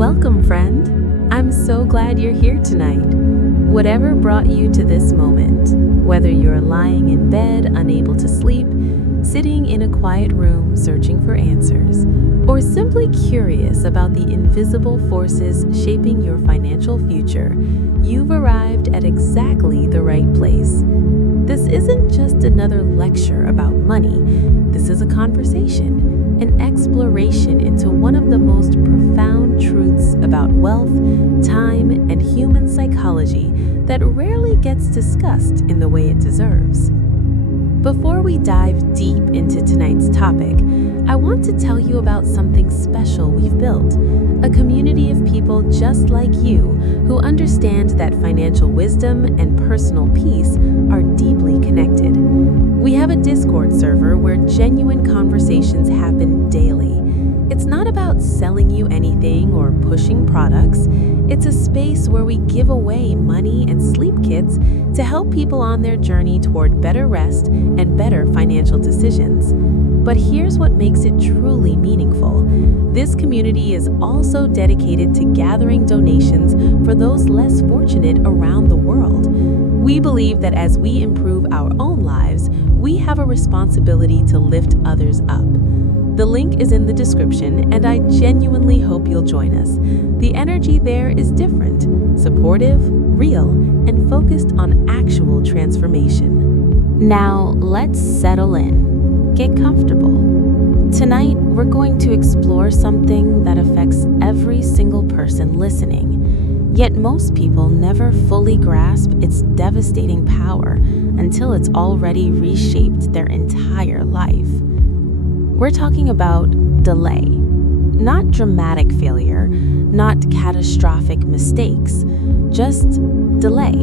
Welcome, friend. I'm so glad you're here tonight. Whatever brought you to this moment, whether you're lying in bed unable to sleep, sitting in a quiet room searching for answers, or simply curious about the invisible forces shaping your financial future, you've arrived at exactly the right place. This isn't just another lecture about money. This is a conversation, an exploration into one of the most profound truths about wealth, time, and human psychology that rarely gets discussed in the way it deserves. Before we dive deep into tonight's topic, I want to tell you about something special we've built, a community of people just like you who understand that financial wisdom and personal peace are deeply connected. We have a Discord server where genuine conversations happen daily. It's not about selling you anything or pushing products. It's a space where we give away money and sleep kits to help people on their journey toward better rest and better financial decisions. But here's what makes it truly meaningful. This community is also dedicated to gathering donations for those less fortunate around the world. We believe that as we improve our own lives, we have a responsibility to lift others up. The link is in the description, and I genuinely hope you'll join us. The energy there is different, supportive, real, and focused on actual transformation. Now, let's settle in. Get comfortable. Tonight, we're going to explore something that affects every single person listening. Yet most people never fully grasp its devastating power until it's already reshaped their entire life. We're talking about delay. Not dramatic failure, not catastrophic mistakes, just delay.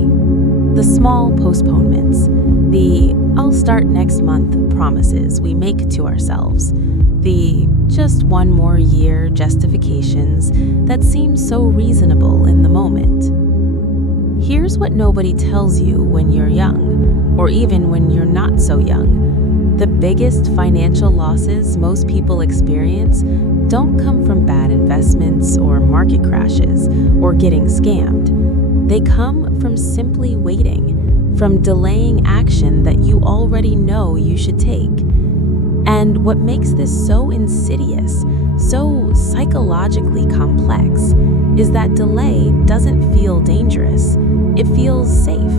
The small postponements, the "I'll start next month" promises we make to ourselves, the "just one more year" justifications that seem so reasonable in the moment. Here's what nobody tells you when you're young, or even when you're not so young. The biggest financial losses most people experience don't come from bad investments or market crashes or getting scammed. They come from simply waiting, from delaying action that you already know you should take. And what makes this so insidious, so psychologically complex, is that delay doesn't feel dangerous. It feels safe.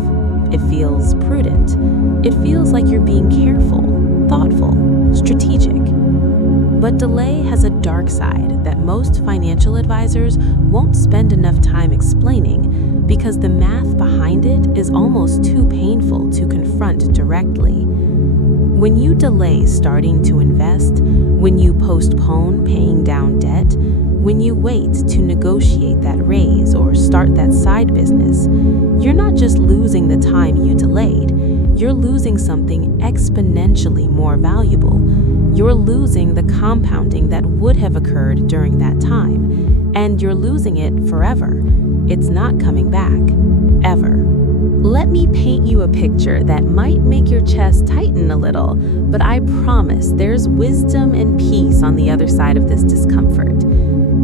It feels prudent. It feels like you're being careful, thoughtful, strategic. But delay has a dark side that most financial advisors won't spend enough time explaining because the math behind it is almost too painful to confront directly. When you delay starting to invest, when you postpone paying down debt, when you wait to negotiate that raise or start that side business, you're not just losing the time you delayed, you're losing something exponentially more valuable. You're losing the compounding that would have occurred during that time, and you're losing it forever. It's not coming back, ever. Let me paint you a picture that might make your chest tighten a little, but I promise there's wisdom and peace on the other side of this discomfort.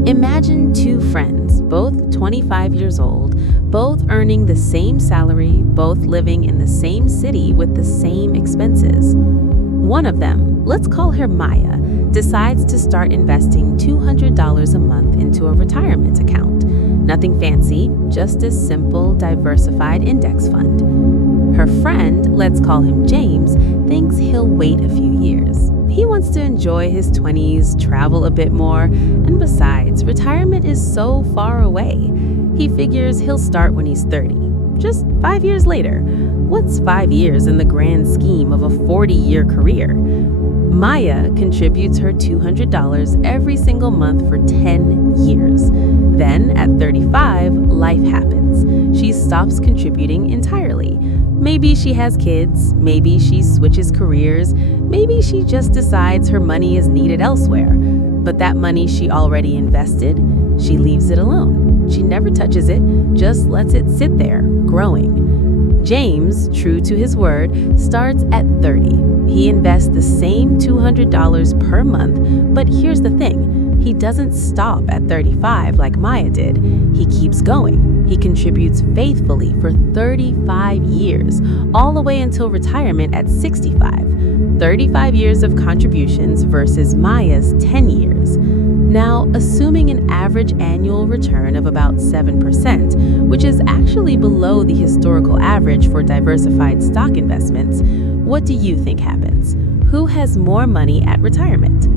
Imagine two friends, both 25 years old, both earning the same salary, both living in the same city with the same expenses. One of them, let's call her Maya, decides to start investing $200 a month into a retirement account. Nothing fancy, just a simple, diversified index fund. Her friend, let's call him James, thinks he'll wait a few years. He wants to enjoy his 20s, travel a bit more, and besides, retirement is so far away. He figures he'll start when he's 30, just 5 years later. What's 5 years in the grand scheme of a 40-year career? Maya contributes her $200 every single month for 10 years. Then, at 35, life happens. She stops contributing entirely. Maybe she has kids, maybe she switches careers, maybe she just decides her money is needed elsewhere. But that money she already invested, she leaves it alone. She never touches it, just lets it sit there, growing. James, true to his word, starts at 30. He invests the same $200 per month, but here's the thing. He doesn't stop at 35 like Maya did. He keeps going. He contributes faithfully for 35 years, all the way until retirement at 65. 35 years of contributions versus Maya's 10 years. Now, assuming an average annual return of about 7%, which is actually below the historical average for diversified stock investments, what do you think happens? Who has more money at retirement?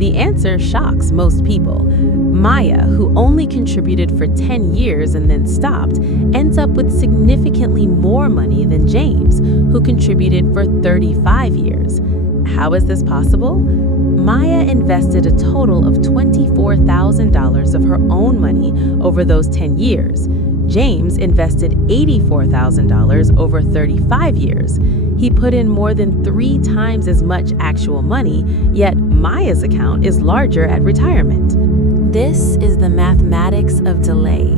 The answer shocks most people. Maya, who only contributed for 10 years and then stopped, ends up with significantly more money than James, who contributed for 35 years. How is this possible? Maya invested a total of $24,000 of her own money over those 10 years. James invested $84,000 over 35 years. He put in more than 3 times as much actual money, yet Maya's account is larger at retirement. This is the mathematics of delay.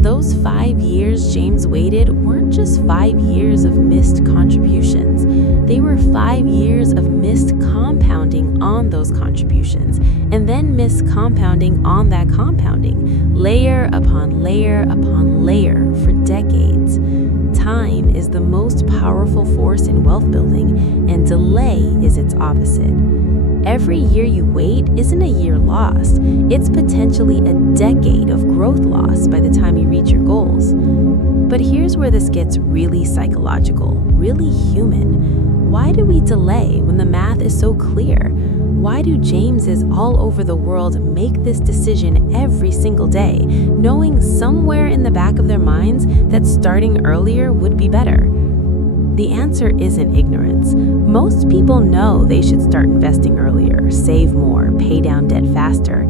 Those 5 years James waited weren't just 5 years of missed contributions. They were 5 years of missed compounding on those contributions, and then missed compounding on that compounding, layer upon layer upon layer for decades. Time is the most powerful force in wealth building, and delay is its opposite. Every year you wait isn't a year lost. It's potentially a decade of growth loss by the time you reach your goals. But here's where this gets really psychological, really human. Why do we delay when the math is so clear? Why do Jameses all over the world make this decision every single day, knowing somewhere in the back of their minds that starting earlier would be better? The answer isn't ignorance. Most people know they should start investing earlier, save more, pay down debt faster.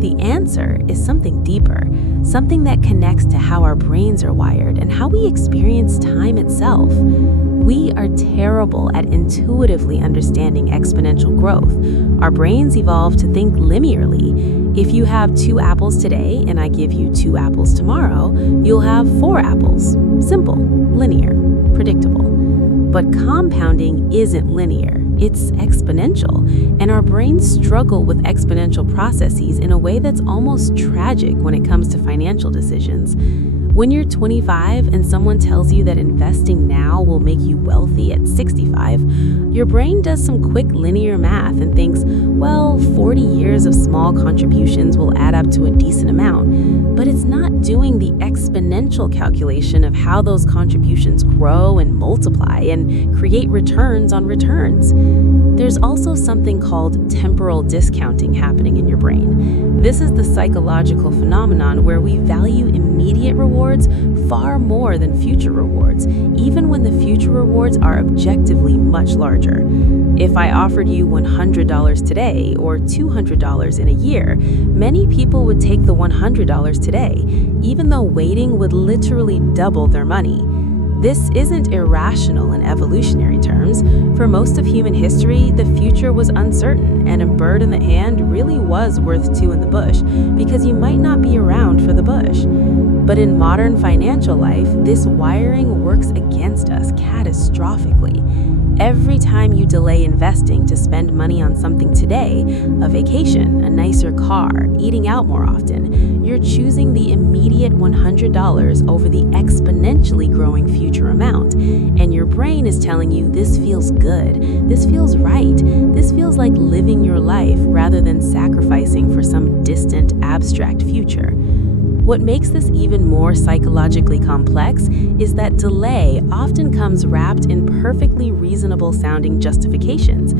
The answer is something deeper, something that connects to how our brains are wired and how we experience time itself. We are terrible at intuitively understanding exponential growth. Our brains evolved to think linearly. If you have 2 apples today and I give you 2 apples tomorrow, you'll have 4 apples. Simple, linear, predictable. But compounding isn't linear, it's exponential, and our brains struggle with exponential processes in a way that's almost tragic when it comes to financial decisions. When you're 25 and someone tells you that investing now will make you wealthy at 65, your brain does some quick linear math and thinks, well, 40 years of small contributions will add up to a decent amount. But it's not doing the exponential calculation of how those contributions grow and multiply and create returns on returns. There's also something called temporal discounting happening in your brain. This is the psychological phenomenon where we value immediate rewards far more than future rewards, even when the future rewards are objectively much larger. If I offered you $100 today or $200 in a year, many people would take the $100 today, even though waiting would literally double their money. This isn't irrational in evolutionary terms. For most of human history, the future was uncertain, and a bird in the hand really was worth 2 in the bush, because you might not be around for the bush. But in modern financial life, this wiring works against us catastrophically. Every time you delay investing to spend money on something today, a vacation, a nicer car, eating out more often, you're choosing the immediate $100 over the exponentially growing future amount. And your brain is telling you this feels good, this feels right, this feels like living your life rather than sacrificing for some distant, abstract future. What makes this even more psychologically complex is that delay often comes wrapped in perfectly reasonable sounding justifications.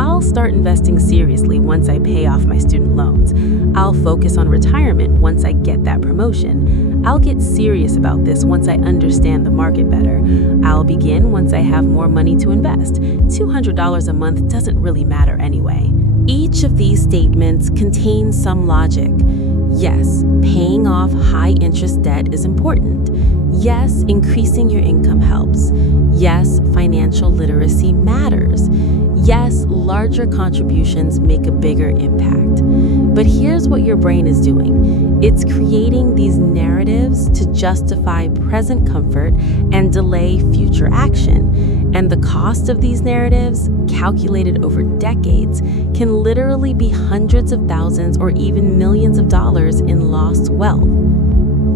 I'll start investing seriously once I pay off my student loans. I'll focus on retirement once I get that promotion. I'll get serious about this once I understand the market better. I'll begin once I have more money to invest. $200 a month doesn't really matter anyway. Each of these statements contains some logic. Yes, paying off high-interest debt is important. Yes, increasing your income helps. Yes, financial literacy matters. Yes, larger contributions make a bigger impact. But here's what your brain is doing. It's creating these narratives to justify present comfort and delay future action. And the cost of these narratives, calculated over decades, can literally be hundreds of thousands or even millions of dollars in lost wealth.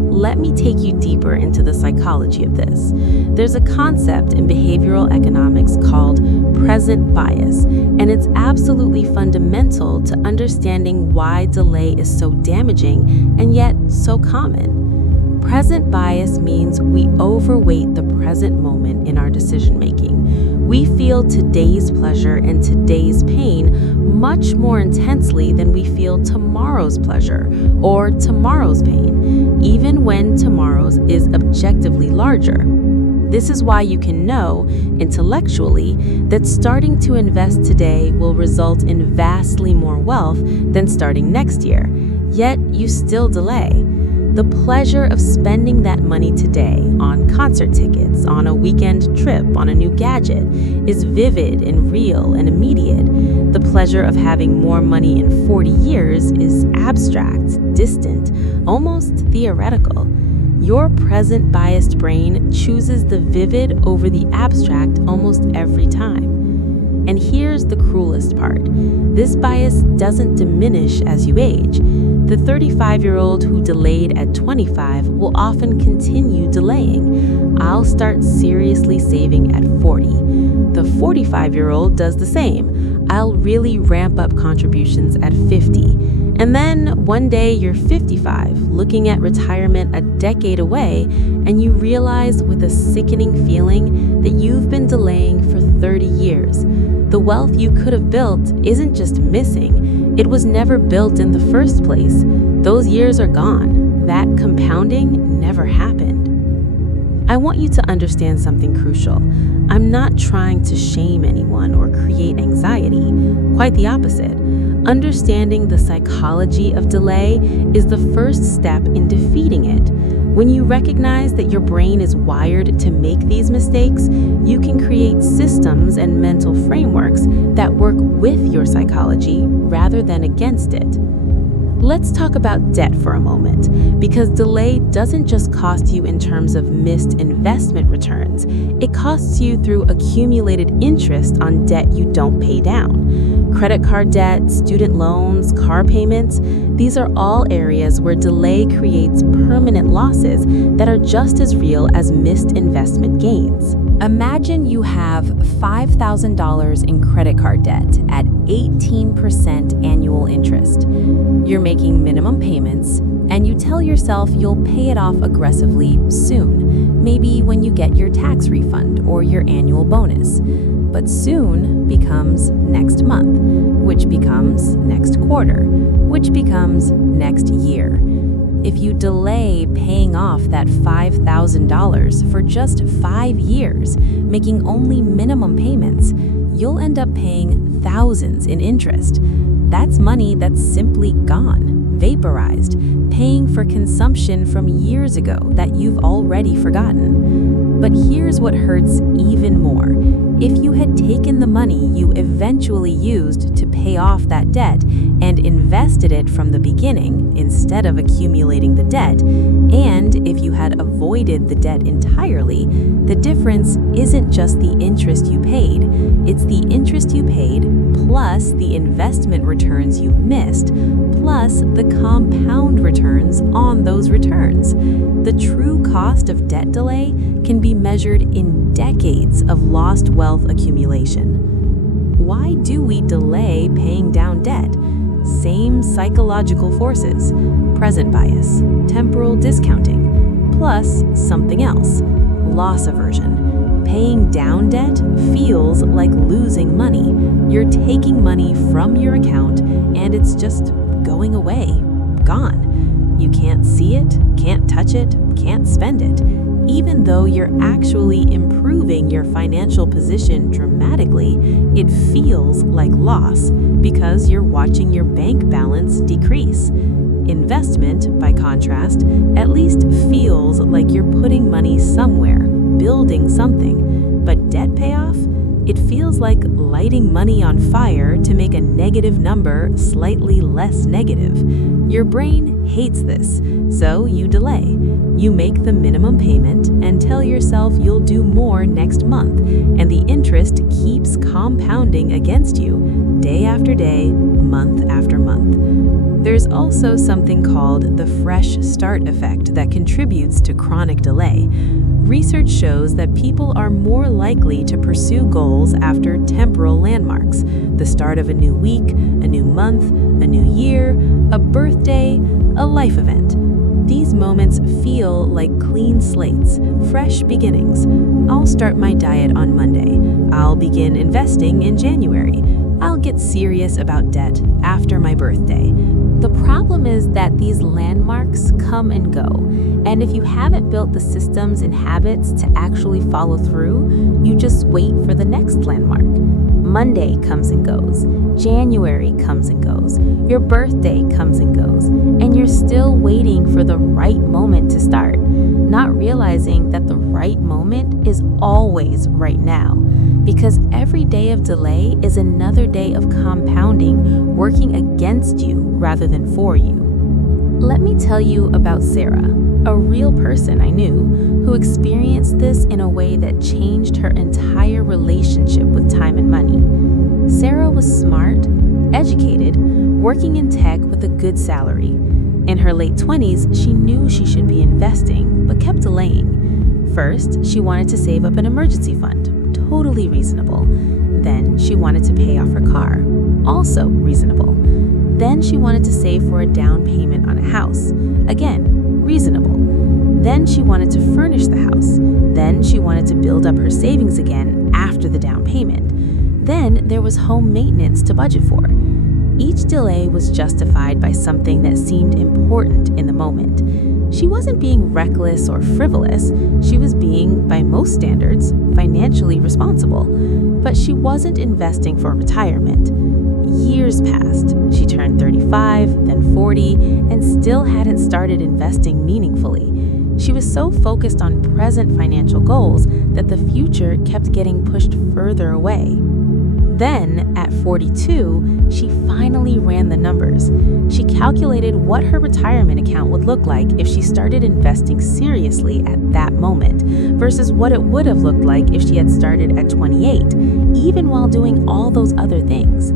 Let me take you deeper into the psychology of this. There's a concept in behavioral economics called present bias, and it's absolutely fundamental to understanding why delay is so damaging and yet so common. Present bias means we overweight the present moment in our decision making. We feel today's pleasure and today's pain much more intensely than we feel tomorrow's pleasure or tomorrow's pain, even when tomorrow's is objectively larger. This is why you can know, intellectually, that starting to invest today will result in vastly more wealth than starting next year, yet you still delay. The pleasure of spending that money today on concert tickets, on a weekend trip, on a new gadget is vivid and real and immediate. The pleasure of having more money in 40 years is abstract, distant, almost theoretical. Your present biased brain chooses the vivid over the abstract almost every time. And here's the cruelest part. This bias doesn't diminish as you age. The 35-year-old who delayed at 25 will often continue delaying. I'll start seriously saving at 40. The 45-year-old does the same. I'll really ramp up contributions at 50. And then one day you're 55, looking at retirement a decade away, and you realize with a sickening feeling that you've been delaying for 30 years. The wealth you could have built isn't just missing, it was never built in the first place. Those years are gone. That compounding never happened. I want you to understand something crucial. I'm not trying to shame anyone or create anxiety. Quite the opposite. Understanding the psychology of delay is the first step in defeating it. When you recognize that your brain is wired to make these mistakes, you can create systems and mental frameworks that work with your psychology rather than against it. Let's talk about debt for a moment, because delay doesn't just cost you in terms of missed investment returns. It costs you through accumulated interest on debt you don't pay down. Credit card debt, student loans, car payments, these are all areas where delay creates permanent losses that are just as real as missed investment gains. Imagine you have $5,000 in credit card debt at 18% annual interest. You're making minimum payments, and you tell yourself you'll pay it off aggressively soon, maybe when you get your tax refund or your annual bonus. But soon becomes next month, which becomes next quarter, which becomes next year. If you delay paying off that $5,000 for just 5 years, making only minimum payments, you'll end up paying thousands in interest. That's money that's simply gone, vaporized, paying for consumption from years ago that you've already forgotten. But here's what hurts even more. If you had taken the money you eventually used to pay off that debt and invested it from the beginning instead of accumulating the debt, and if you had avoided the debt entirely, the difference isn't just the interest you paid, it's the interest you paid plus the investment returns you missed, plus the compound returns on those returns. The true cost of debt delay can be measured in decades of lost wealth accumulation. Why do we delay paying down debt? Same psychological forces: present bias, temporal discounting, plus something else: loss aversion. Paying down debt feels like losing money. You're taking money from your account and it's just going away, gone. You can't see it, can't touch it, can't spend it, even though you're actually improving your financial position dramatically. It feels like loss because you're watching your bank balance decrease. Investment, by contrast, at least feels like you're putting money somewhere, building something. But debt payoff? It feels like lighting money on fire to make a negative number slightly less negative. Your brain hates this, so you delay. You make the minimum payment and tell yourself you'll do more next month, and the interest keeps compounding against you, day after day, month after month. There's also something called the fresh start effect that contributes to chronic delay. Research shows that people are more likely to pursue goals after temporal landmarks, the start of a new week, a new month, a new year, a birthday, a life event. These moments feel like clean slates, fresh beginnings. I'll start my diet on Monday. I'll begin investing in January. I'll get serious about debt after my birthday. The problem is that these landmarks come and go, and if you haven't built the systems and habits to actually follow through, you just wait for the next landmark. Monday comes and goes, January comes and goes, your birthday comes and goes, and you're still waiting for the right moment to start, not realizing that the right moment is always right now. Because every day of delay is another day of compounding, working against you rather than for you. Let me tell you about Sarah, a real person I knew who experienced this in a way that changed her entire relationship with time and money. Sarah was smart, educated, working in tech with a good salary. In her late 20s, she knew she should be investing, but kept delaying. First, she wanted to save up an emergency fund. Totally reasonable. Then she wanted to pay off her car. Also reasonable. Then she wanted to save for a down payment on a house. Again, reasonable. Then she wanted to furnish the house. Then she wanted to build up her savings again after the down payment. Then there was home maintenance to budget for. Each delay was justified by something that seemed important in the moment. She wasn't being reckless or frivolous. She was being, by most standards, financially responsible. But she wasn't investing for retirement. Years passed. She turned 35, then 40, and still hadn't started investing meaningfully. She was so focused on present financial goals that the future kept getting pushed further away. Then, at 42, she finally ran the numbers. She calculated what her retirement account would look like if she started investing seriously at that moment, versus what it would have looked like if she had started at 28, even while doing all those other things.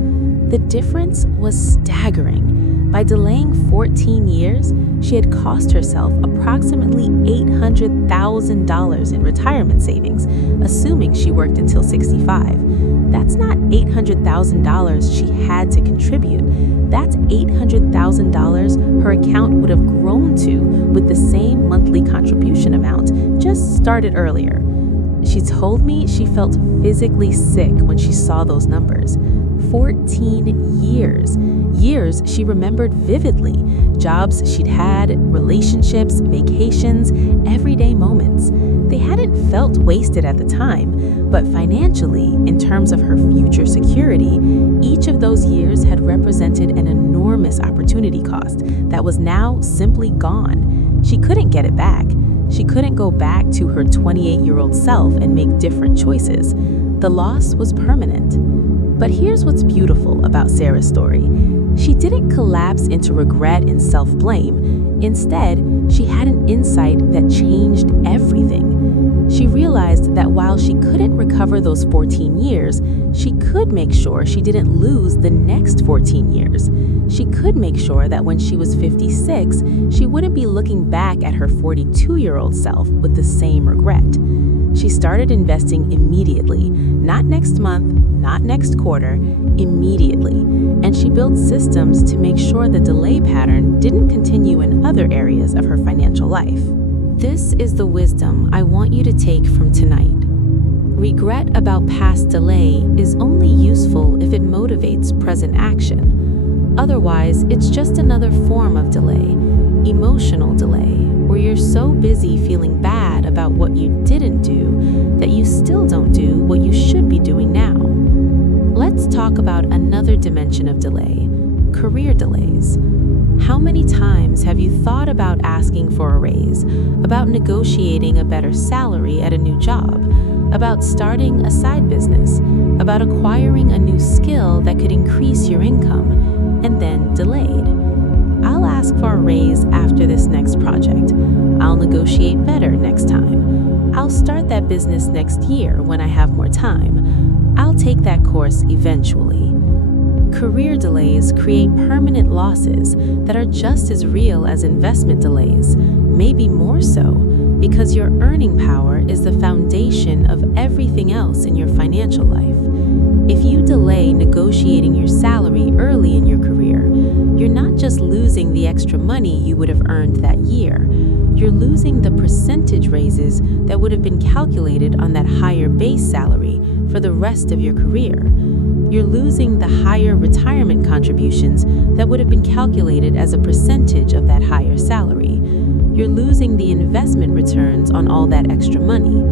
The difference was staggering. By delaying 14 years, she had cost herself approximately $800,000 in retirement savings, assuming she worked until 65. That's not $800,000 she had to contribute. That's $800,000 her account would have grown to with the same monthly contribution amount, just started earlier. She told me she felt physically sick when she saw those numbers. 14 years. Years she remembered vividly. Jobs she'd had, relationships, vacations, everyday moments. They hadn't felt wasted at the time, but financially, in terms of her future security, each of those years had represented an enormous opportunity cost that was now simply gone. She couldn't get it back. She couldn't go back to her 28-year-old self and make different choices. The loss was permanent. But here's what's beautiful about Sarah's story. She didn't collapse into regret and self-blame. Instead, she had an insight that changed everything. She realized that while she couldn't recover those 14 years, she could make sure she didn't lose the next 14 years. She could make sure that when she was 56, she wouldn't be looking back at her 42-year-old self with the same regret. She started investing immediately, not next month, not next quarter, immediately. And she built systems to make sure the delay pattern didn't continue in other areas of her financial life. This is the wisdom I want you to take from tonight. Regret about past delay is only useful if it motivates present action. Otherwise, it's just another form of delay, emotional delay, where you're so busy feeling bad about what you didn't do that you still don't do what you should be doing now. Let's talk about another dimension of delay, career delays. How many times have you thought about asking for a raise, about negotiating a better salary at a new job, about starting a side business, about acquiring a new skill that could increase your income, and then delayed? I'll ask for a raise after this next project. I'll negotiate better next time. I'll start that business next year when I have more time. I'll take that course eventually. Career delays create permanent losses that are just as real as investment delays, maybe more so, because your earning power is the foundation of everything else in your financial life. If you delay negotiating your salary early in your career, you're not just losing the extra money you would have earned that year. You're losing the percentage raises that would have been calculated on that higher base salary for the rest of your career. You're losing the higher retirement contributions that would have been calculated as a percentage of that higher salary. You're losing the investment returns on all that extra money.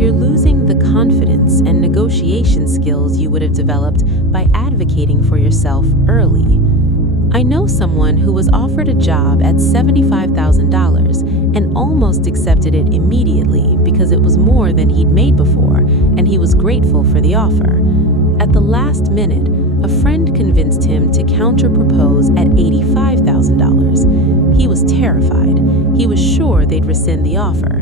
You're losing the confidence and negotiation skills you would have developed by advocating for yourself early. I know someone who was offered a job at $75,000 and almost accepted it immediately because it was more than he'd made before, and he was grateful for the offer. At the last minute, a friend convinced him to counter-propose at $85,000. He was terrified. He was sure they'd rescind the offer.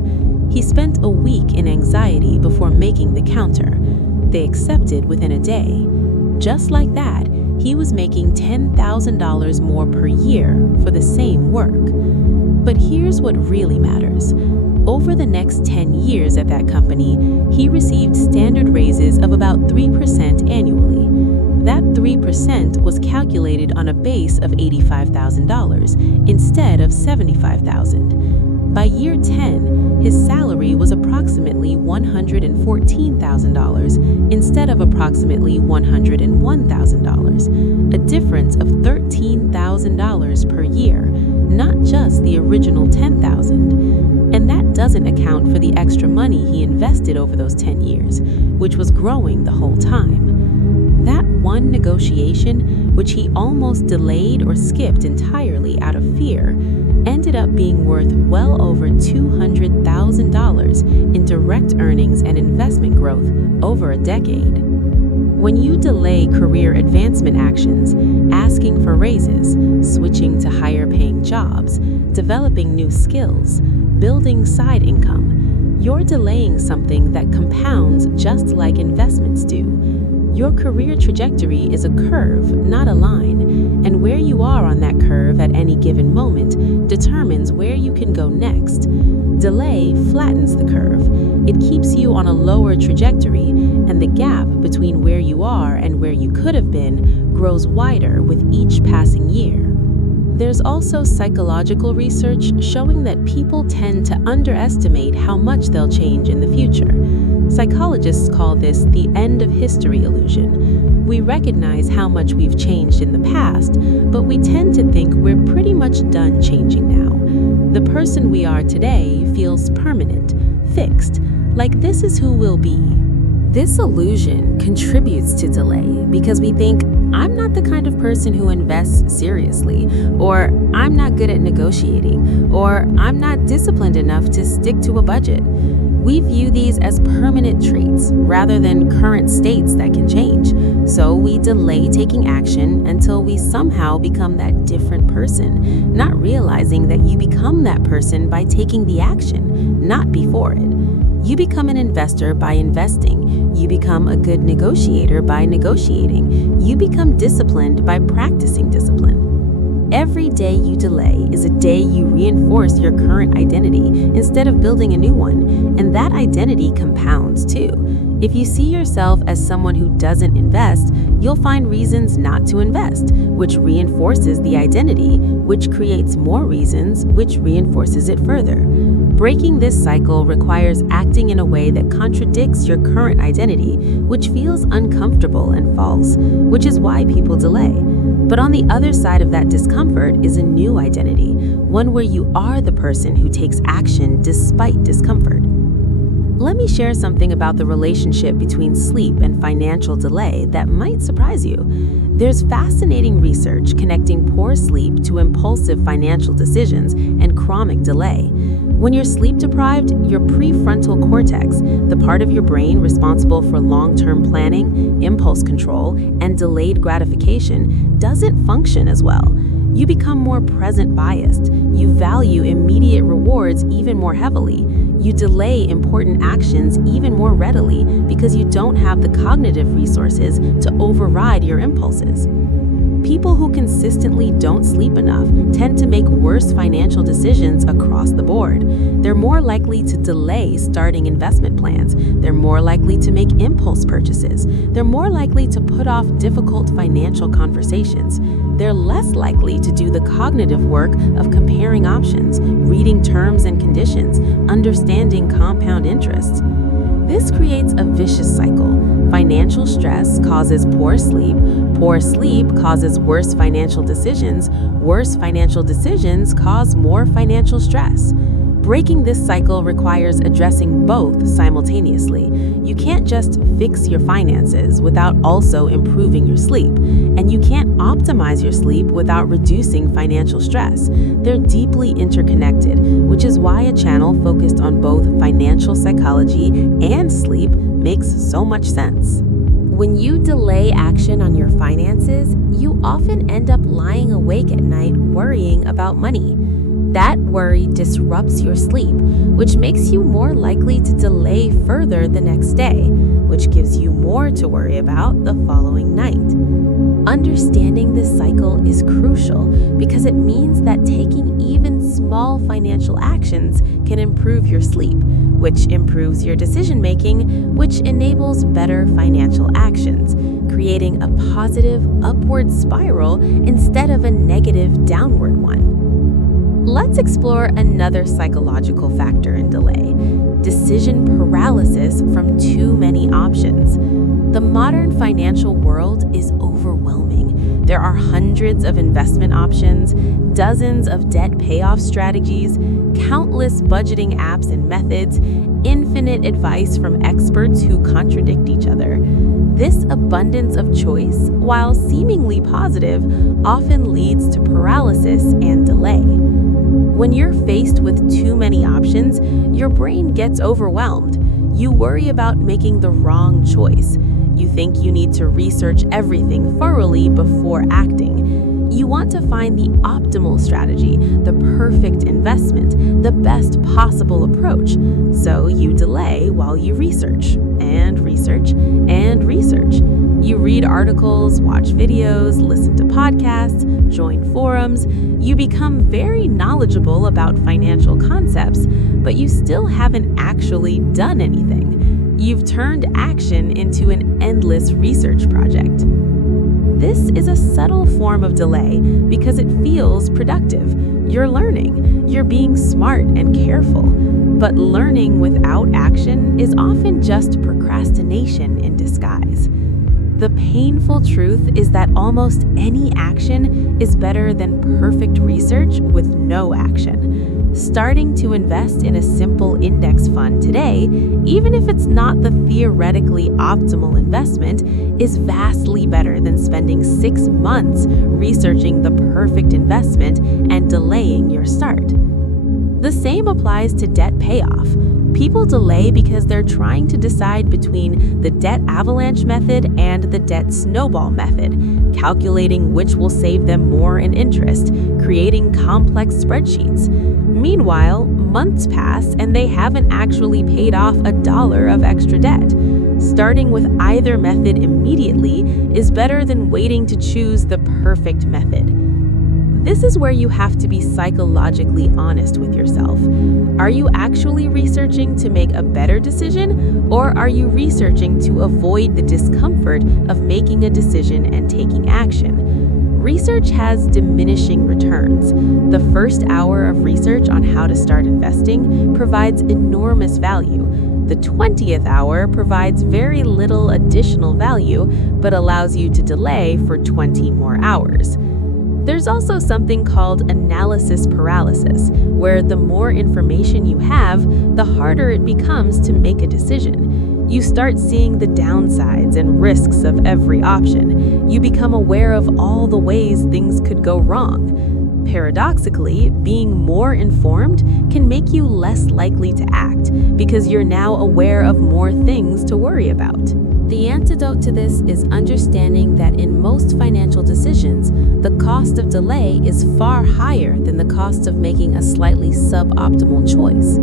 He spent a week in anxiety before making the counter. They accepted within a day. Just like that, he was making $10,000 more per year for the same work. But here's what really matters. Over the next 10 years at that company, he received standard raises of about 3% annually. That 3% was calculated on a base of $85,000 instead of $75,000. By year 10, his salary was approximately $114,000 instead of approximately $101,000, a difference of $13,000 per year, not just the original $10,000. And that doesn't account for the extra money he invested over those 10 years, which was growing the whole time. That one negotiation, which he almost delayed or skipped entirely out of fear, ended up being worth well over $200,000 in direct earnings and investment growth over a decade. When you delay career advancement actions, asking for raises, switching to higher-paying jobs, developing new skills, building side income, you're delaying something that compounds just like investments do. Your career trajectory is a curve, not a line, and where you are on that curve at any given moment determines where you can go next. Delay flattens the curve. It keeps you on a lower trajectory, and the gap between where you are and where you could have been grows wider with each passing year. There's also psychological research showing that people tend to underestimate how much they'll change in the future. Psychologists call this the end of history illusion. We recognize how much we've changed in the past, but we tend to think we're pretty much done changing now. The person we are today feels permanent, fixed, like this is who we'll be. This illusion contributes to delay because we think, I'm not the kind of person who invests seriously, or I'm not good at negotiating, or I'm not disciplined enough to stick to a budget. We view these as permanent traits rather than current states that can change. So we delay taking action until we somehow become that different person, not realizing that you become that person by taking the action, not before it. You become an investor by investing. You become a good negotiator by negotiating. You become disciplined by practicing discipline. Every day you delay is a day you reinforce your current identity instead of building a new one, and that identity compounds too. If you see yourself as someone who doesn't invest, you'll find reasons not to invest, which reinforces the identity, which creates more reasons, which reinforces it further. Breaking this cycle requires acting in a way that contradicts your current identity, which feels uncomfortable and false, which is why people delay. But on the other side of that discomfort is a new identity, one where you are the person who takes action despite discomfort. Let me share something about the relationship between sleep and financial delay that might surprise you. There's fascinating research connecting poor sleep to impulsive financial decisions and chronic delay. When you're sleep deprived, your prefrontal cortex, the part of your brain responsible for long-term planning, impulse control, and delayed gratification, doesn't function as well. You become more present biased. You value immediate rewards even more heavily. You delay important actions even more readily because you don't have the cognitive resources to override your impulses. People who consistently don't sleep enough tend to make worse financial decisions across the board. They're more likely to delay starting investment plans. They're more likely to make impulse purchases. They're more likely to put off difficult financial conversations. They're less likely to do the cognitive work of comparing options, reading terms and conditions, understanding compound interest. This creates a vicious cycle. Financial stress causes poor sleep causes worse financial decisions cause more financial stress. Breaking this cycle requires addressing both simultaneously. You can't just fix your finances without also improving your sleep, and you can't optimize your sleep without reducing financial stress. They're deeply interconnected, which is why a channel focused on both financial psychology and sleep makes so much sense. When you delay action on your finances, you often end up lying awake at night worrying about money. That worry disrupts your sleep, which makes you more likely to delay further the next day, which gives you more to worry about the following night. Understanding this cycle is crucial because it means that taking even small financial actions can improve your sleep, which improves your decision-making, which enables better financial actions, creating a positive upward spiral instead of a negative downward one. Let's explore another psychological factor in delay: decision paralysis from too many options. The modern financial world is overwhelming. There are hundreds of investment options, dozens of debt payoff strategies, countless budgeting apps and methods, infinite advice from experts who contradict each other. This abundance of choice, while seemingly positive, often leads to paralysis and delay. When you're faced with too many options, your brain gets overwhelmed. You worry about making the wrong choice. You think you need to research everything thoroughly before acting. You want to find the optimal strategy, the perfect investment, the best possible approach. So you delay while you research and research and research. You read articles, watch videos, listen to podcasts, join forums. You become very knowledgeable about financial concepts, but you still haven't actually done anything. You've turned action into an endless research project. This is a subtle form of delay because it feels productive. You're learning, you're being smart and careful, but learning without action is often just procrastination in disguise. The painful truth is that almost any action is better than perfect research with no action. Starting to invest in a simple index fund today, even if it's not the theoretically optimal investment, is vastly better than spending 6 months researching the perfect investment and delaying your start. The same applies to debt payoff. People delay because they're trying to decide between the debt avalanche method and the debt snowball method, calculating which will save them more in interest, creating complex spreadsheets. Meanwhile, months pass and they haven't actually paid off $1 of extra debt. Starting with either method immediately is better than waiting to choose the perfect method. This is where you have to be psychologically honest with yourself. Are you actually researching to make a better decision, or are you researching to avoid the discomfort of making a decision and taking action? Research has diminishing returns. The first hour of research on how to start investing provides enormous value. The 20th hour provides very little additional value, but allows you to delay for 20 more hours. There's also something called analysis paralysis, where the more information you have, the harder it becomes to make a decision. You start seeing the downsides and risks of every option. You become aware of all the ways things could go wrong. Paradoxically, being more informed can make you less likely to act because you're now aware of more things to worry about. The antidote to this is understanding that in most financial decisions, the cost of delay is far higher than the cost of making a slightly suboptimal choice.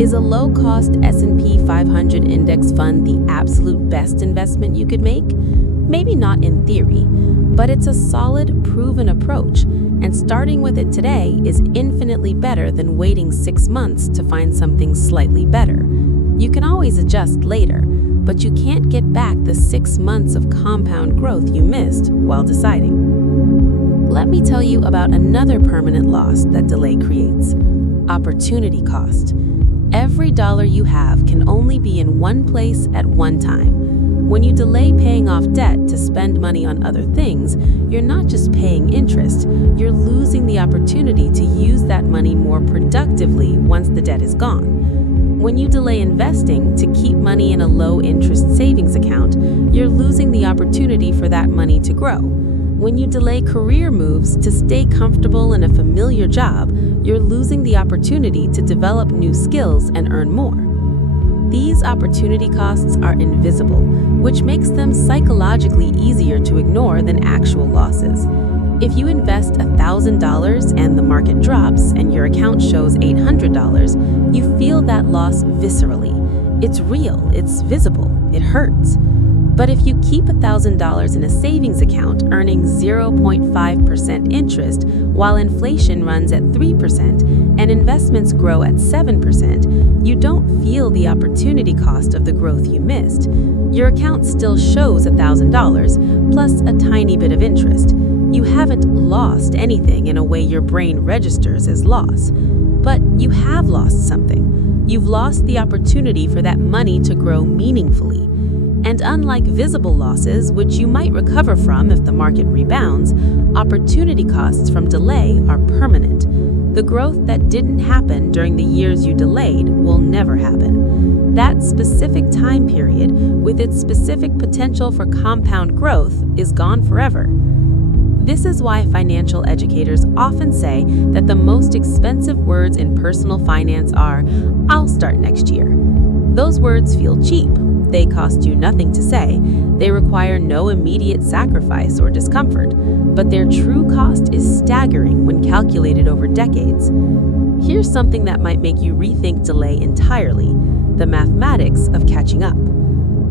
Is a low-cost S&P 500 index fund the absolute best investment you could make? Maybe not in theory, but it's a solid, proven approach, and starting with it today is infinitely better than waiting 6 months to find something slightly better. You can always adjust later, but you can't get back the 6 months of compound growth you missed while deciding. Let me tell you about another permanent loss that delay creates: opportunity cost. Every dollar you have can only be in one place at one time. When you delay paying off debt to spend money on other things, you're not just paying interest, you're losing the opportunity to use that money more productively once the debt is gone. When you delay investing to keep money in a low-interest savings account, you're losing the opportunity for that money to grow. When you delay career moves to stay comfortable in a familiar job, you're losing the opportunity to develop new skills and earn more. These opportunity costs are invisible, which makes them psychologically easier to ignore than actual losses. If you invest $1,000 and the market drops and your account shows $800, you feel that loss viscerally. It's real, it's visible, it hurts. But if you keep $1,000 in a savings account earning 0.5% interest while inflation runs at 3% and investments grow at 7%, you don't feel the opportunity cost of the growth you missed. Your account still shows $1,000 plus a tiny bit of interest. You haven't lost anything in a way your brain registers as loss. But you have lost something. You've lost the opportunity for that money to grow meaningfully. And unlike visible losses, which you might recover from if the market rebounds, opportunity costs from delay are permanent. The growth that didn't happen during the years you delayed will never happen. That specific time period, with its specific potential for compound growth, is gone forever. This is why financial educators often say that the most expensive words in personal finance are, "I'll start next year." Those words feel cheap. They cost you nothing to say. They require no immediate sacrifice or discomfort, but their true cost is staggering when calculated over decades. Here's something that might make you rethink delay entirely: the mathematics of catching up.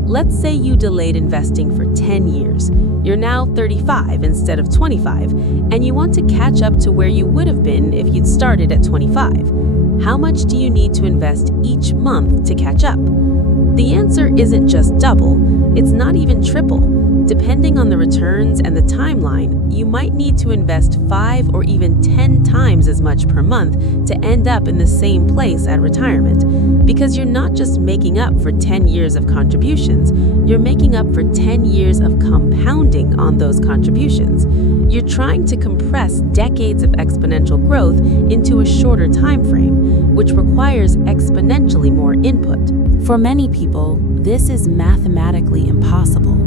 Let's say you delayed investing for 10 years. You're now 35 instead of 25, and you want to catch up to where you would have been if you'd started at 25. How much do you need to invest each month to catch up? The answer isn't just double, it's not even triple. Depending on the returns and the timeline, you might need to invest 5 or even 10 times as much per month to end up in the same place at retirement. Because you're not just making up for 10 years of contributions, you're making up for 10 years of compounding on those contributions. You're trying to compress decades of exponential growth into a shorter time frame, which requires exponentially more input. For many people, this is mathematically impossible.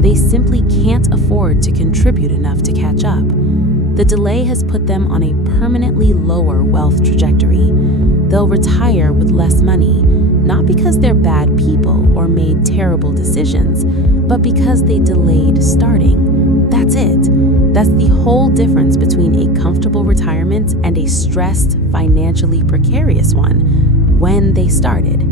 They simply can't afford to contribute enough to catch up. The delay has put them on a permanently lower wealth trajectory. They'll retire with less money, not because they're bad people or made terrible decisions, but because they delayed starting. That's it. That's the whole difference between a comfortable retirement and a stressed, financially precarious one: when they started.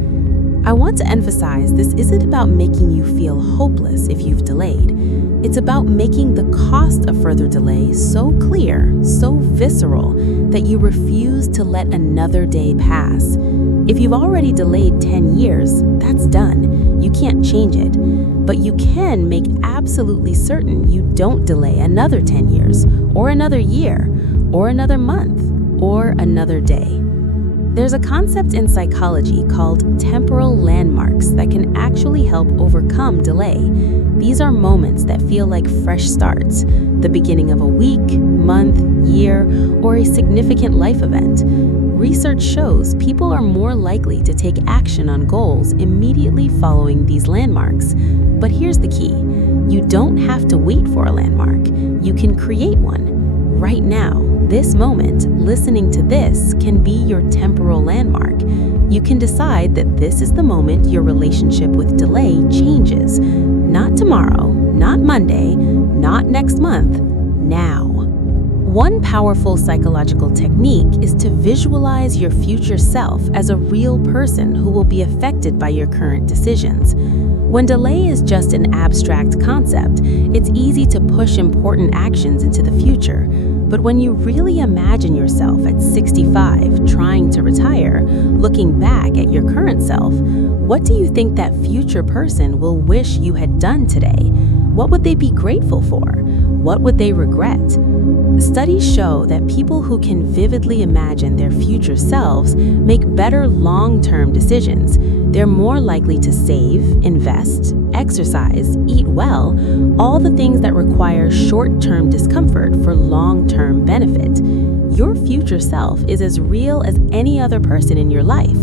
I want to emphasize this isn't about making you feel hopeless if you've delayed. It's about making the cost of further delay so clear, so visceral, that you refuse to let another day pass. If you've already delayed 10 years, that's done. You can't change it. But you can make absolutely certain you don't delay another 10 years, or another year, or another month, or another day. There's a concept in psychology called temporal landmarks that can actually help overcome delay. These are moments that feel like fresh starts, the beginning of a week, month, year, or a significant life event. Research shows people are more likely to take action on goals immediately following these landmarks. But here's the key. You don't have to wait for a landmark. You can create one. Right now, this moment, listening to this, can be your temporal landmark. You can decide that this is the moment your relationship with delay changes. Not tomorrow, not Monday, not next month, now. One powerful psychological technique is to visualize your future self as a real person who will be affected by your current decisions. When delay is just an abstract concept, it's easy to push important actions into the future. But when you really imagine yourself at 65 trying to retire, looking back at your current self, what do you think that future person will wish you had done today? What would they be grateful for? What would they regret? Studies show that people who can vividly imagine their future selves make better long-term decisions. They're more likely to save, invest, exercise, eat well, all the things that require short-term discomfort for long-term benefit. Your future self is as real as any other person in your life.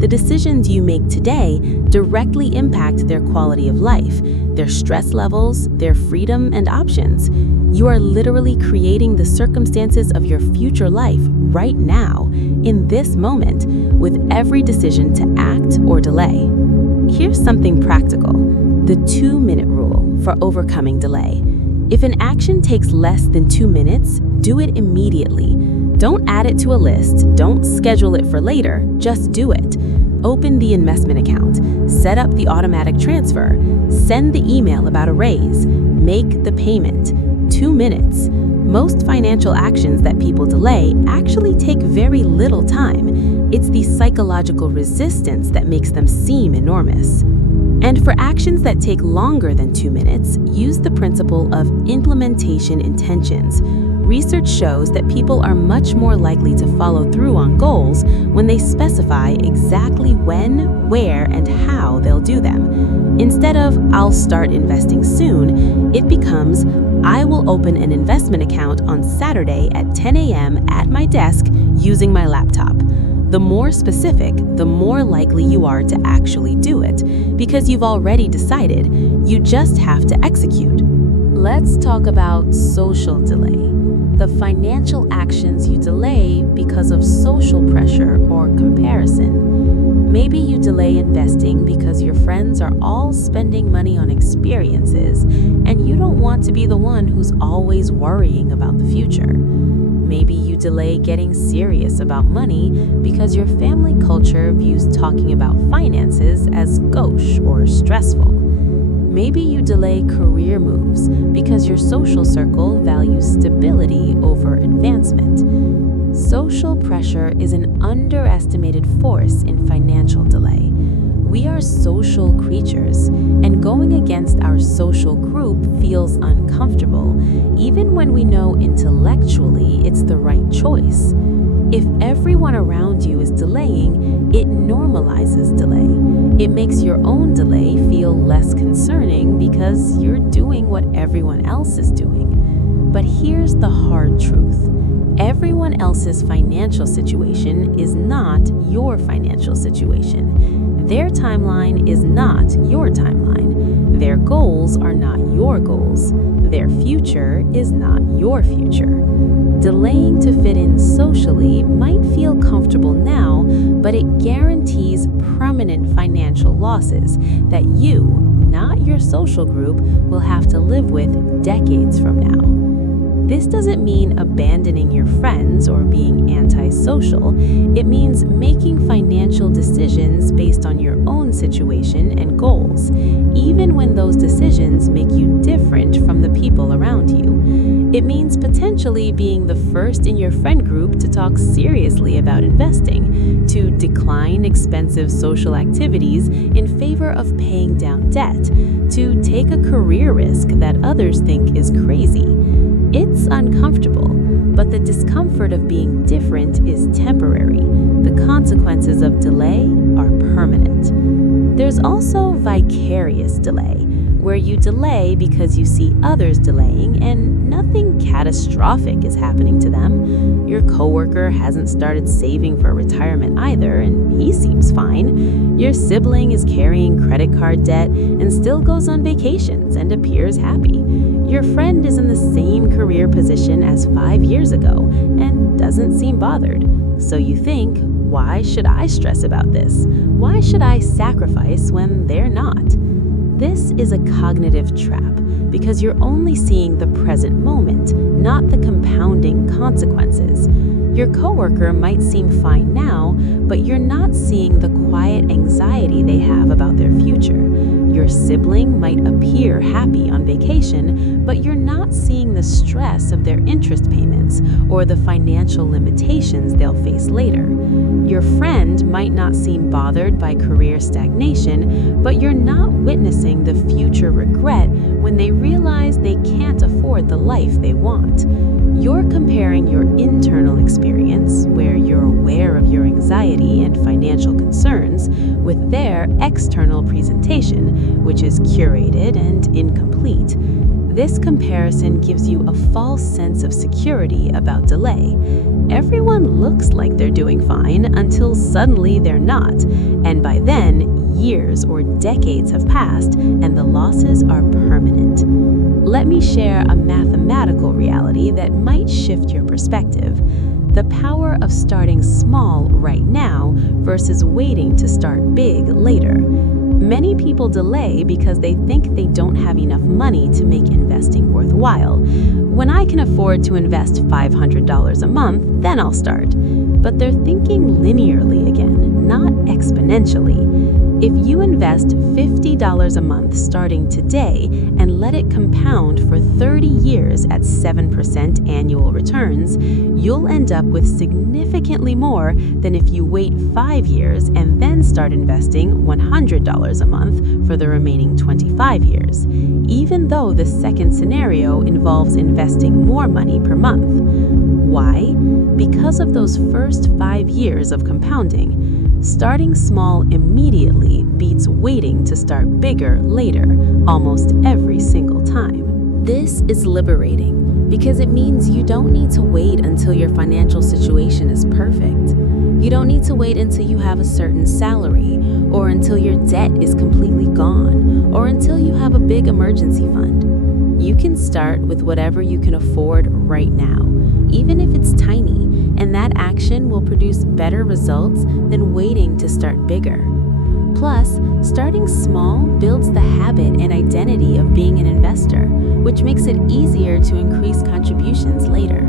The decisions you make today directly impact their quality of life, their stress levels, their freedom and options. You are literally creating the circumstances of your future life right now, in this moment, with every decision to act or delay. Here's something practical: the 2-minute rule for overcoming delay. If an action takes less than 2 minutes, do it immediately. Don't add it to a list, don't schedule it for later, just do it. Open the investment account, set up the automatic transfer, send the email about a raise, make the payment. 2 minutes. Most financial actions that people delay actually take very little time. It's the psychological resistance that makes them seem enormous. And for actions that take longer than 2 minutes, use the principle of implementation intentions. Research shows that people are much more likely to follow through on goals when they specify exactly when, where, and how they'll do them. Instead of, "I'll start investing soon," it becomes, "I will open an investment account on Saturday at 10 a.m. at my desk using my laptop." The more specific, the more likely you are to actually do it, because you've already decided. You just have to execute. Let's talk about social delay. The financial actions you delay because of social pressure or comparison. Maybe you delay investing because your friends are all spending money on experiences, and you don't want to be the one who's always worrying about the future. Maybe you delay getting serious about money because your family culture views talking about finances as gauche or stressful. Maybe you delay career moves because your social circle values stability over advancement. Social pressure is an underestimated force in financial delay. We are social creatures, and going against our social group feels uncomfortable, even when we know intellectually it's the right choice. If everyone around you is delaying, it normalizes delay. It makes your own delay feel less concerning because you're doing what everyone else is doing. But here's the hard truth. Everyone else's financial situation is not your financial situation. Their timeline is not your timeline. Their goals are not your goals. Their future is not your future. Delaying to fit in socially might feel comfortable now, but it guarantees permanent financial losses that you, not your social group, will have to live with decades from now. This doesn't mean abandoning your friends or being antisocial. It means making financial decisions based on your own situation and goals, even when those decisions make you different from the people around you. It means potentially being the first in your friend group to talk seriously about investing, to decline expensive social activities in favor of paying down debt, to take a career risk that others think is crazy. It's uncomfortable, But the discomfort of being different is temporary. The consequences of delay are permanent. There's also vicarious delay, where you delay because you see others delaying and nothing catastrophic is happening to them. Your coworker hasn't started saving for retirement either, and he seems fine. Your sibling is carrying credit card debt and still goes on vacations and appears happy. Your friend is in the same career position as 5 years ago and doesn't seem bothered. So you think, why should I stress about this? Why should I sacrifice when they're not? This is a cognitive trap because you're only seeing the present moment, not the compounding consequences. Your coworker might seem fine now, but you're not seeing the quiet anxiety they have about their future. Your sibling might appear happy on vacation, but you're not seeing the stress of their interest payments or the financial limitations they'll face later. Your friend might not seem bothered by career stagnation, but you're not witnessing the future regret when they realize they can't afford the life they want. You're comparing your internal experience, where you're aware of your anxiety and financial concerns, with their external presentation, which is curated and incomplete. This comparison gives you a false sense of security about delay. Everyone looks like they're doing fine until suddenly they're not, and by then, years or decades have passed and the losses are permanent. Let me share a mathematical reality that might shift your perspective. The power of starting small right now versus waiting to start big later. Many people delay because they think they don't have enough money to make investing worthwhile. When I can afford to invest $500 a month, then I'll start. But they're thinking linearly again, not exponentially. If you invest $50 a month starting today and let it compound for 30 years at 7% annual returns, you'll end up with significantly more than if you wait 5 years and then start investing $100 a month for the remaining 25 years, even though the second scenario involves investing more money per month. Why? Because of those first 5 years of compounding. Starting small immediately beats waiting to start bigger later, almost every single time. This is liberating because it means you don't need to wait until your financial situation is perfect. You don't need to wait until you have a certain salary, or until your debt is completely gone, or until you have a big emergency fund. You can start with whatever you can afford right now, even if it's tiny, and that action will produce better results than waiting to start bigger. Plus, starting small builds the habit and identity of being an investor, which makes it easier to increase contributions later.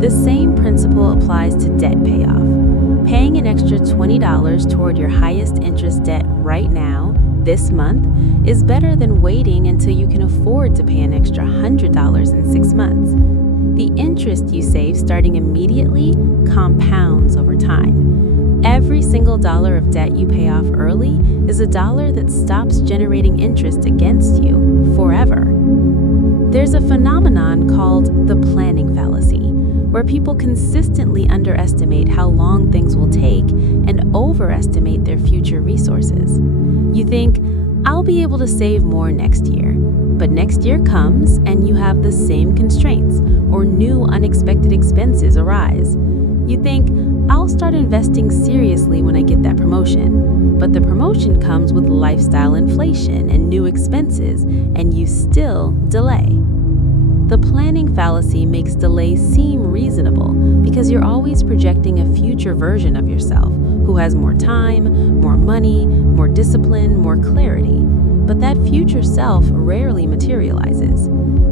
The same principle applies to debt payoff. Paying an extra $20 toward your highest interest debt right now, this month, is better than waiting until you can afford to pay an extra $100 in 6 months. The interest you save starting immediately compounds over time. Every single dollar of debt you pay off early is a dollar that stops generating interest against you forever. There's a phenomenon called the planning fallacy, where people consistently underestimate how long things will take and overestimate their future resources. You think, I'll be able to save more next year. But next year comes and you have the same constraints, or new unexpected expenses arise. You think, I'll start investing seriously when I get that promotion. But the promotion comes with lifestyle inflation and new expenses, and you still delay. The planning fallacy makes delay seem reasonable because you're always projecting a future version of yourself who has more time, more money, more discipline, more clarity. But that future self rarely materializes.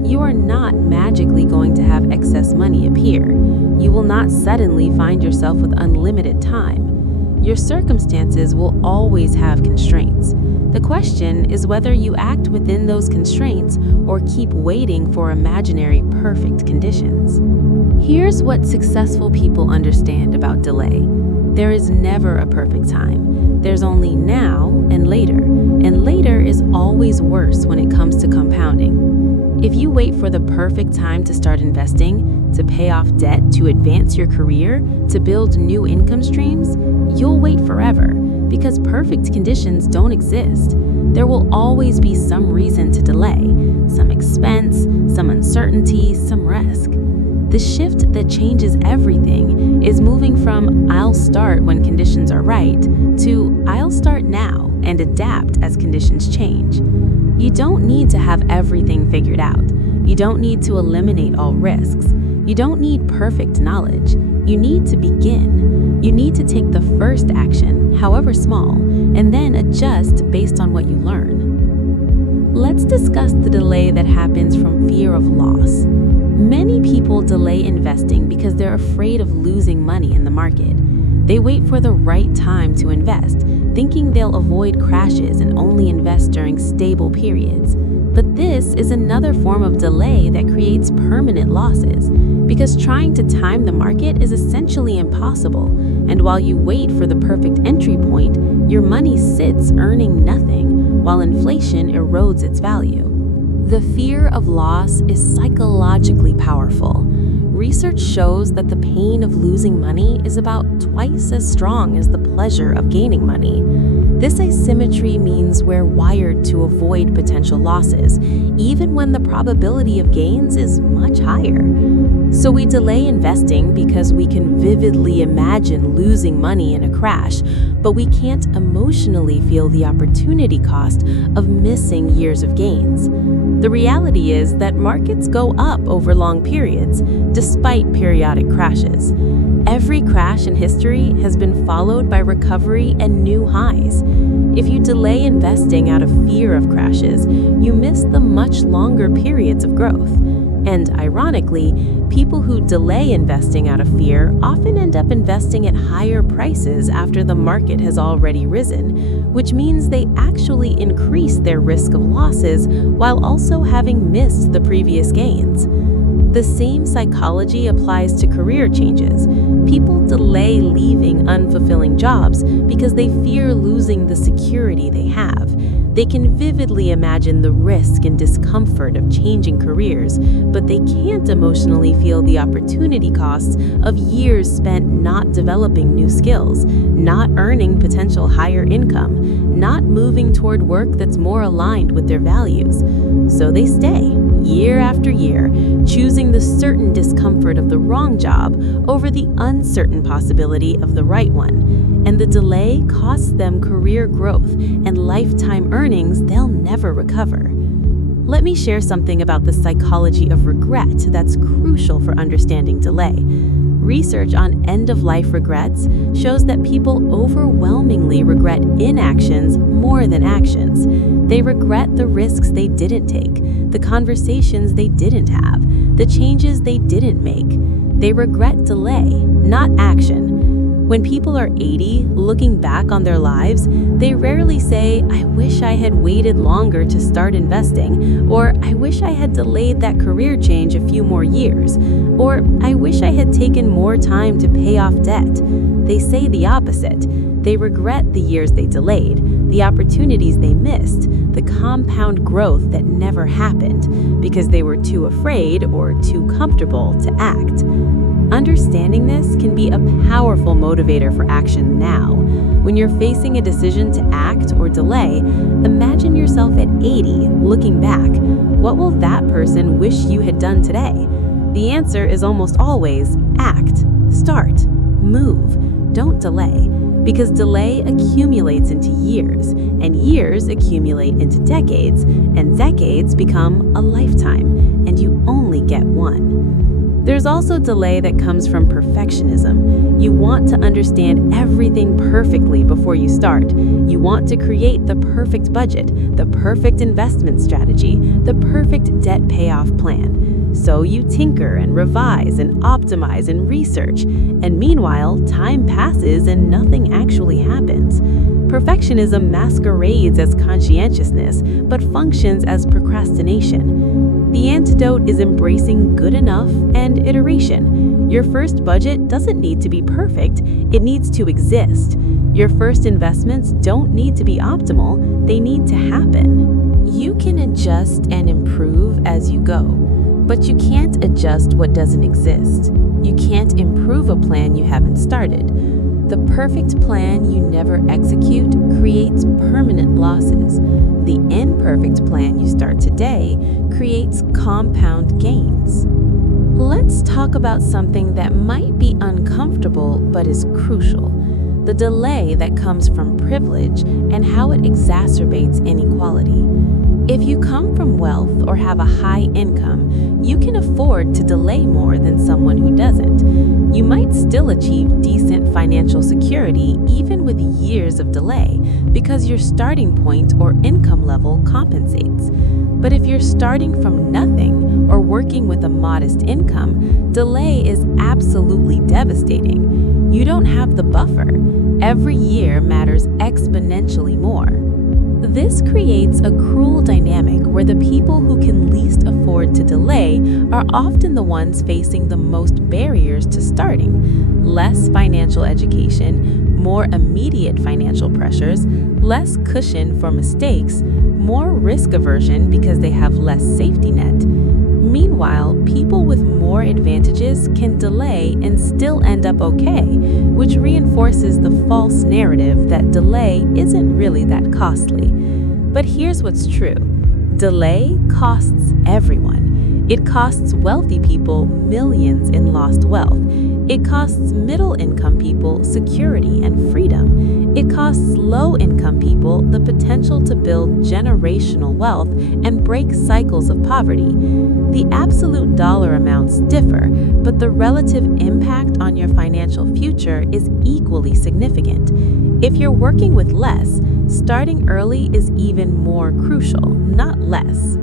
You are not magically going to have excess money appear. You will not suddenly find yourself with unlimited time. Your circumstances will always have constraints. The question is whether you act within those constraints or keep waiting for imaginary perfect conditions. Here's what successful people understand about delay. There is never a perfect time. There's only now and later is always worse when it comes to compounding. If you wait for the perfect time to start investing, to pay off debt, to advance your career, to build new income streams, you'll wait forever because perfect conditions don't exist. There will always be some reason to delay, some expense, some uncertainty, some risk. The shift that changes everything is moving from "I'll start when conditions are right" to "I'll start now and adapt as conditions change." You don't need to have everything figured out. You don't need to eliminate all risks. You don't need perfect knowledge. You need to begin. You need to take the first action, however small, and then adjust based on what you learn. Let's discuss the delay that happens from fear of loss. Many people delay investing because they're afraid of losing money in the market. They wait for the right time to invest, thinking they'll avoid crashes and only invest during stable periods. But this is another form of delay that creates permanent losses, because trying to time the market is essentially impossible, and while you wait for the perfect entry point, your money sits earning nothing, while inflation erodes its value. The fear of loss is psychologically powerful. Research shows that the pain of losing money is about twice as strong as the pleasure of gaining money. This asymmetry means we're wired to avoid potential losses, even when the probability of gains is much higher. So we delay investing because we can vividly imagine losing money in a crash, but we can't emotionally feel the opportunity cost of missing years of gains. The reality is that markets go up over long periods, despite periodic crashes. Every crash in history has been followed by recovery and new highs. If you delay investing out of fear of crashes, you miss the much longer periods of growth. And ironically, people who delay investing out of fear often end up investing at higher prices after the market has already risen, which means they actually increase their risk of losses while also having missed the previous gains. The same psychology applies to career changes. People delay leaving unfulfilling jobs because they fear losing the security they have. They can vividly imagine the risk and discomfort of changing careers, but they can't emotionally feel the opportunity costs of years spent not developing new skills, not earning potential higher income, not moving toward work that's more aligned with their values. So they stay, year after year, choosing the certain discomfort of the wrong job over the uncertain possibility of the right one. And the delay costs them career growth and lifetime earnings they'll never recover. Let me share something about the psychology of regret that's crucial for understanding delay. Research on end-of-life regrets shows that people overwhelmingly regret inactions more than actions. They regret the risks they didn't take, the conversations they didn't have, the changes they didn't make. They regret delay, not action. When people are 80, looking back on their lives, they rarely say, "I wish I had waited longer to start investing," or "I wish I had delayed that career change a few more years," or "I wish I had taken more time to pay off debt." They say the opposite. They regret the years they delayed, the opportunities they missed, the compound growth that never happened, because they were too afraid or too comfortable to act. Understanding this can be a powerful motivator for action now. When you're facing a decision to act or delay, imagine yourself at 80 looking back. What will that person wish you had done today? The answer is almost always act, start, move, don't delay. Because delay accumulates into years, and years accumulate into decades, and decades become a lifetime, and you only get one. There's also delay that comes from perfectionism. You want to understand everything perfectly before you start. You want to create the perfect budget, the perfect investment strategy, the perfect debt payoff plan. So you tinker and revise and optimize and research, and meanwhile, time passes and nothing actually happens. Perfectionism masquerades as conscientiousness, but functions as procrastination. The antidote is embracing good enough and iteration. Your first budget doesn't need to be perfect, it needs to exist. Your first investments don't need to be optimal, they need to happen. You can adjust and improve as you go. But you can't adjust what doesn't exist. You can't improve a plan you haven't started. The perfect plan you never execute creates permanent losses. The imperfect plan you start today creates compound gains. Let's talk about something that might be uncomfortable but is crucial: the delay that comes from privilege and how it exacerbates inequality. If you come from wealth or have a high income, you can afford to delay more than someone who doesn't. You might still achieve decent financial security even with years of delay because your starting point or income level compensates. But if you're starting from nothing or working with a modest income, delay is absolutely devastating. You don't have the buffer. Every year matters exponentially more. This creates a cruel dynamic where the people who can least afford to delay are often the ones facing the most barriers to starting: less financial education, more immediate financial pressures, less cushion for mistakes, more risk aversion because they have less safety net. Meanwhile, people with more advantages can delay and still end up okay, which reinforces the false narrative that delay isn't really that costly. But here's what's true: delay costs everyone. It costs wealthy people millions in lost wealth. It costs middle-income people security and freedom. It costs low-income people the potential to build generational wealth and break cycles of poverty. The absolute dollar amounts differ, but the relative impact on your financial future is equally significant. If you're working with less, starting early is even more crucial, not less.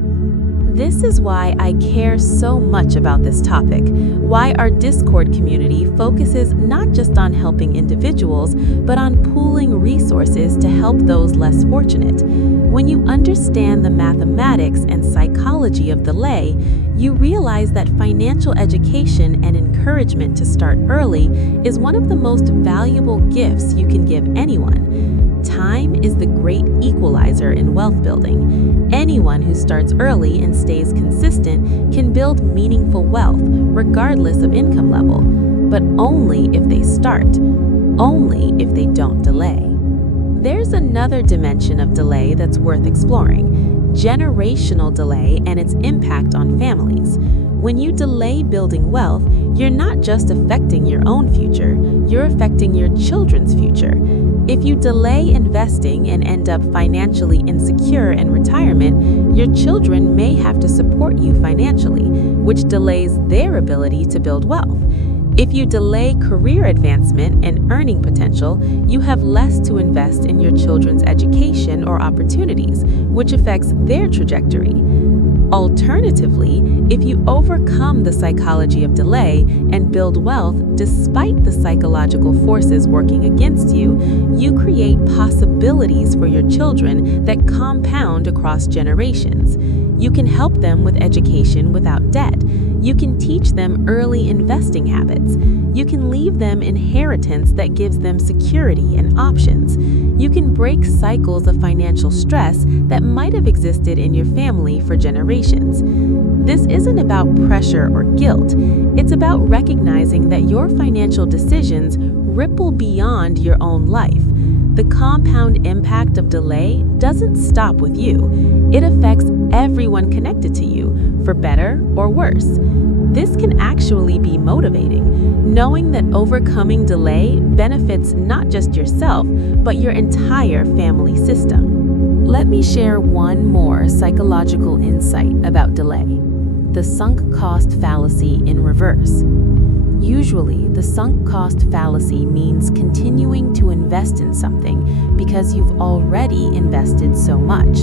This is why I care so much about this topic, why our Discord community focuses not just on helping individuals, but on pooling resources to help those less fortunate. When you understand the mathematics and psychology of delay, you realize that financial education and encouragement to start early is one of the most valuable gifts you can give anyone. Time is the great equalizer in wealth building. Anyone who starts early and stays consistent can build meaningful wealth regardless of income level, but only if they start, only if they don't delay. There's another dimension of delay that's worth exploring: generational delay and its impact on families. When you delay building wealth, you're not just affecting your own future, you're affecting your children's future. If you delay investing and end up financially insecure in retirement, your children may have to support you financially, which delays their ability to build wealth. If you delay career advancement and earning potential, you have less to invest in your children's education or opportunities, which affects their trajectory. Alternatively, if you overcome the psychology of delay and build wealth despite the psychological forces working against you, you create possibilities for your children that compound across generations. You can help them with education without debt. You can teach them early investing habits. You can leave them inheritance that gives them security and options. You can break cycles of financial stress that might have existed in your family for generations. This isn't about pressure or guilt. It's about recognizing that your financial decisions ripple beyond your own life. The compound impact of delay doesn't stop with you. It affects everyone connected to you, for better or worse. This can actually be motivating, knowing that overcoming delay benefits not just yourself, but your entire family system. Let me share one more psychological insight about delay: the sunk cost fallacy in reverse. Usually, the sunk cost fallacy means continuing to invest in something because you've already invested so much,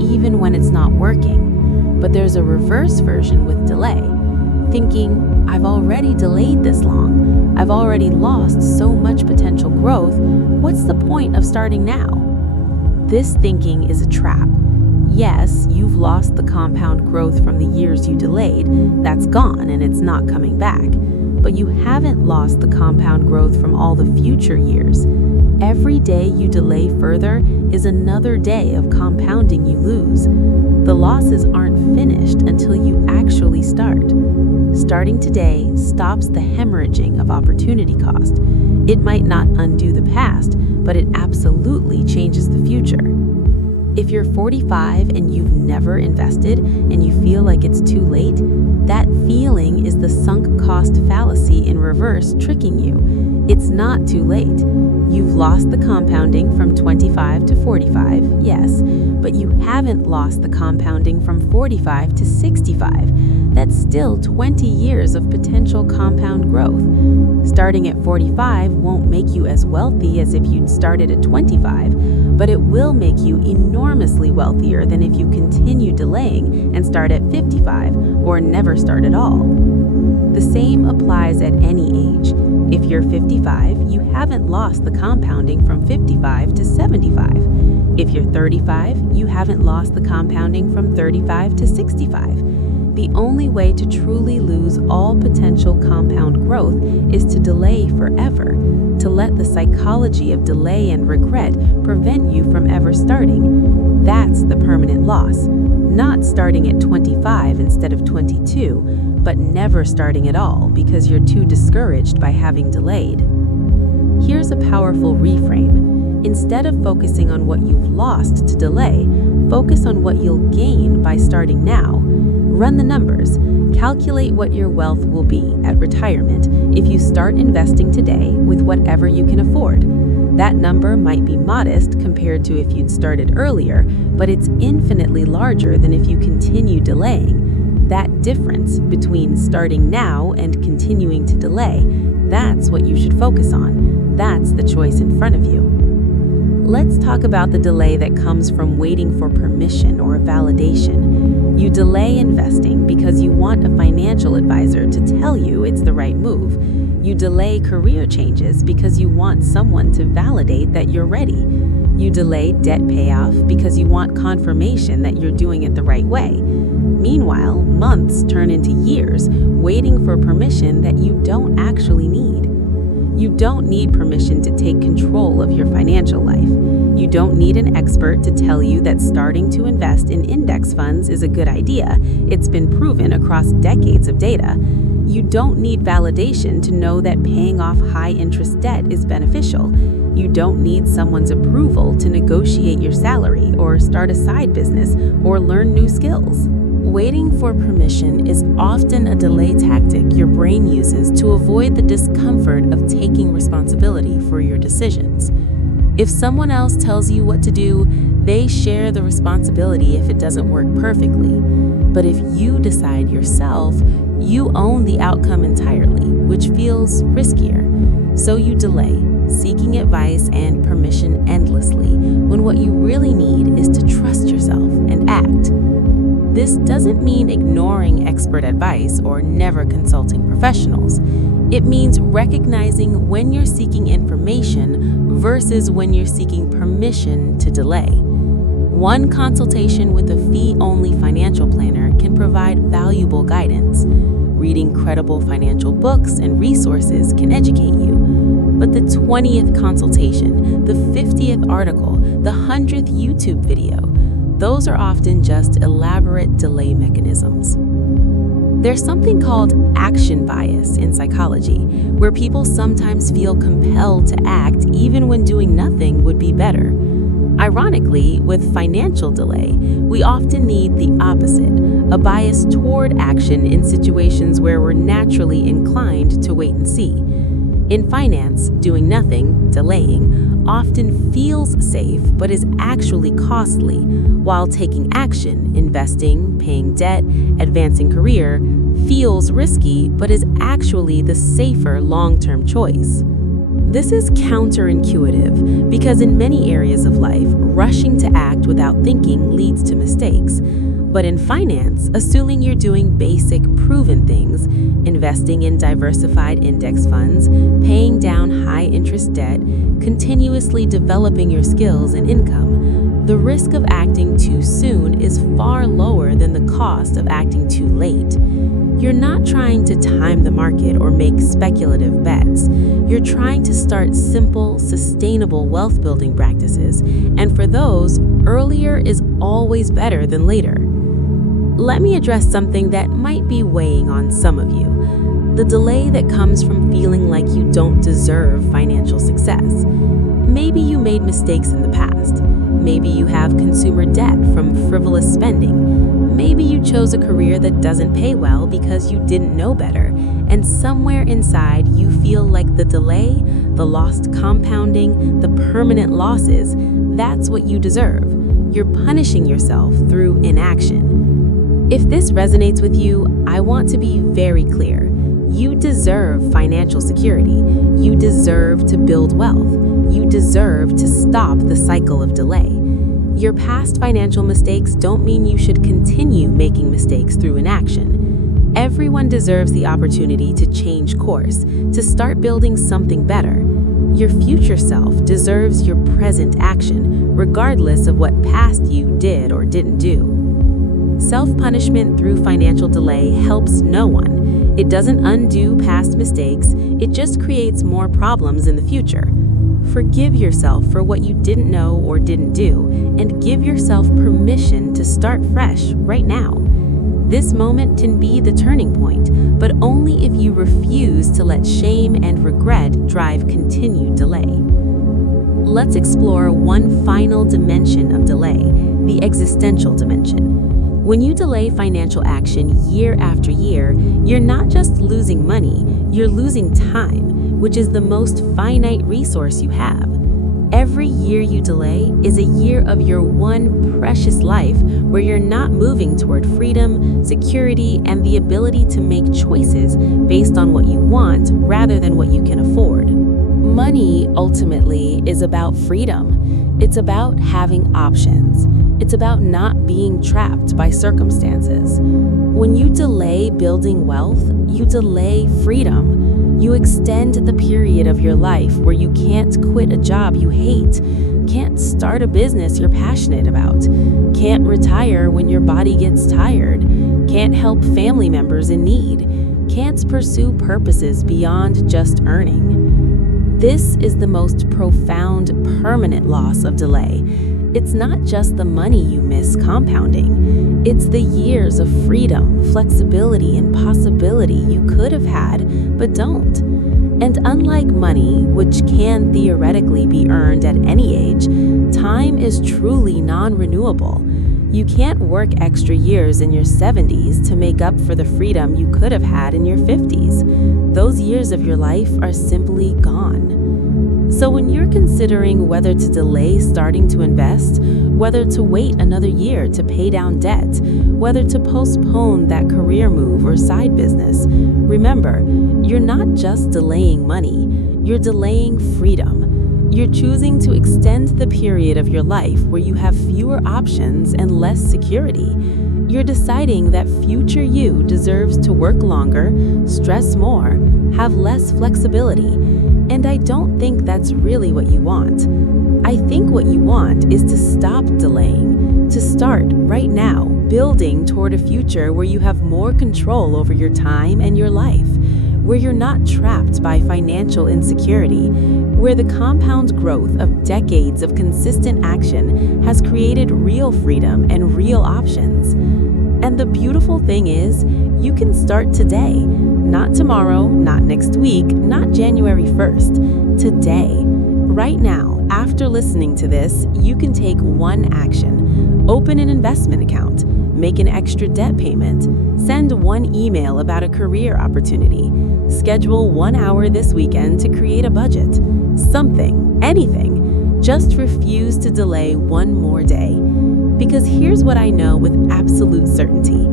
even when it's not working. But there's a reverse version with delay: thinking, I've already delayed this long, I've already lost so much potential growth, what's the point of starting now? This thinking is a trap. Yes, you've lost the compound growth from the years you delayed, that's gone and it's not coming back. But you haven't lost the compound growth from all the future years. Every day you delay further is another day of compounding you lose. The losses aren't finished until you actually start. Starting today stops the hemorrhaging of opportunity cost. It might not undo the past, but it absolutely changes the future. If you're 45 and you've never invested and you feel like it's too late, that feeling is the sunk cost fallacy in reverse tricking you. It's not too late. You've lost the compounding from 25 to 45, yes, but you haven't lost the compounding from 45 to 65. That's still 20 years of potential compound growth. Starting at 45 won't make you as wealthy as if you'd started at 25, but it will make you enormously wealthier than if you continue delaying and start at 55 or never start at all. The same applies at any age. If you're 55, you haven't lost the compounding from 55 to 75. If you're 35, you haven't lost the compounding from 35 to 65. The only way to truly lose all potential compound growth is to delay forever, to let the psychology of delay and regret prevent you from ever starting. That's the permanent loss, not starting at 25 instead of 22, but never starting at all because you're too discouraged by having delayed. Here's a powerful reframe. Instead of focusing on what you've lost to delay, focus on what you'll gain by starting now. Run the numbers. Calculate what your wealth will be at retirement if you start investing today with whatever you can afford. That number might be modest compared to if you'd started earlier, but it's infinitely larger than if you continue delaying. That difference between starting now and continuing to delay, that's what you should focus on. That's the choice in front of you. Let's talk about the delay that comes from waiting for permission or validation. You delay investing because you want a financial advisor to tell you it's the right move. You delay career changes because you want someone to validate that you're ready. You delay debt payoff because you want confirmation that you're doing it the right way. Meanwhile, months turn into years waiting for permission that you don't actually need. You don't need permission to take control of your financial life. You don't need an expert to tell you that starting to invest in index funds is a good idea. It's been proven across decades of data. You don't need validation to know that paying off high-interest debt is beneficial. You don't need someone's approval to negotiate your salary or start a side business or learn new skills. Waiting for permission is often a delay tactic your brain uses to avoid the discomfort of taking responsibility for your decisions. If someone else tells you what to do, they share the responsibility if it doesn't work perfectly. But if you decide yourself, you own the outcome entirely, which feels riskier. So you delay, seeking advice and permission endlessly, when what you really need is to trust yourself and act. This doesn't mean ignoring expert advice or never consulting professionals. It means recognizing when you're seeking information versus when you're seeking permission to delay. One consultation with a fee-only financial planner can provide valuable guidance. Reading credible financial books and resources can educate you. But the 20th consultation, the 50th article, the 100th YouTube video, those are often just elaborate delay mechanisms. There's something called action bias in psychology, where people sometimes feel compelled to act even when doing nothing would be better. Ironically, with financial delay, we often need the opposite, a bias toward action in situations where we're naturally inclined to wait and see. In finance, doing nothing, delaying, often feels safe but is actually costly, while taking action, investing, paying debt, advancing career, feels risky but is actually the safer long-term choice. This is counterintuitive because in many areas of life, rushing to act without thinking leads to mistakes. But in finance, assuming you're doing basic, proven things, investing in diversified index funds, paying down high-interest debt, continuously developing your skills and income, the risk of acting too soon is far lower than the cost of acting too late. You're not trying to time the market or make speculative bets. You're trying to start simple, sustainable wealth-building practices, and for those, earlier is always better than later. Let me address something that might be weighing on some of you: the delay that comes from feeling like you don't deserve financial success. Maybe you made mistakes in the past. Maybe you have consumer debt from frivolous spending. Maybe you chose a career that doesn't pay well because you didn't know better, and somewhere inside you feel like the delay, the lost compounding, the permanent losses, that's what you deserve. You're punishing yourself through inaction. If this resonates with you, I want to be very clear. You deserve financial security. You deserve to build wealth. You deserve to stop the cycle of delay. Your past financial mistakes don't mean you should continue making mistakes through inaction. Everyone deserves the opportunity to change course, to start building something better. Your future self deserves your present action, regardless of what past you did or didn't do. Self-punishment through financial delay helps no one. It doesn't undo past mistakes, it just creates more problems in the future. Forgive yourself for what you didn't know or didn't do, and give yourself permission to start fresh right now. This moment can be the turning point, but only if you refuse to let shame and regret drive continued delay. Let's explore one final dimension of delay, the existential dimension. When you delay financial action year after year, you're not just losing money, you're losing time, which is the most finite resource you have. Every year you delay is a year of your one precious life where you're not moving toward freedom, security, and the ability to make choices based on what you want rather than what you can afford. Money, ultimately, is about freedom. It's about having options. It's about not being trapped by circumstances. When you delay building wealth, you delay freedom. You extend the period of your life where you can't quit a job you hate, can't start a business you're passionate about, can't retire when your body gets tired, can't help family members in need, can't pursue purposes beyond just earning. This is the most profound, permanent loss of delay. It's not just the money you miss compounding. It's the years of freedom, flexibility, and possibility you could have had, but don't. And unlike money, which can theoretically be earned at any age, time is truly non-renewable. You can't work extra years in your 70s to make up for the freedom you could have had in your 50s. Those years of your life are simply gone. So when you're considering whether to delay starting to invest, whether to wait another year to pay down debt, whether to postpone that career move or side business, remember, you're not just delaying money, you're delaying freedom. You're choosing to extend the period of your life where you have fewer options and less security. You're deciding that future you deserves to work longer, stress more, have less flexibility. And I don't think that's really what you want. I think what you want is to stop delaying, to start right now, building toward a future where you have more control over your time and your life, where you're not trapped by financial insecurity, where the compound growth of decades of consistent action has created real freedom and real options. And the beautiful thing is, you can start today. Not tomorrow, not next week, not January 1st. Today, right now, after listening to this, you can take one action. Open an investment account, make an extra debt payment, send one email about a career opportunity, schedule 1 hour this weekend to create a budget. Something, anything. Just refuse to delay one more day. Because here's what I know with absolute certainty.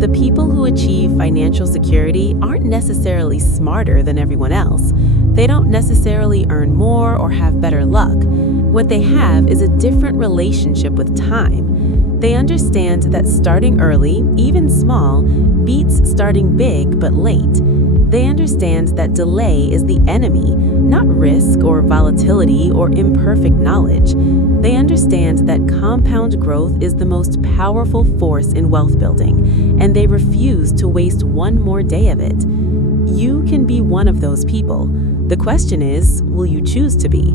The people who achieve financial security aren't necessarily smarter than everyone else. They don't necessarily earn more or have better luck. What they have is a different relationship with time. They understand that starting early, even small, beats starting big but late. They understand that delay is the enemy, not risk or volatility or imperfect knowledge. They understand that compound growth is the most powerful force in wealth building, and they refuse to waste one more day of it. You can be one of those people. The question is, will you choose to be?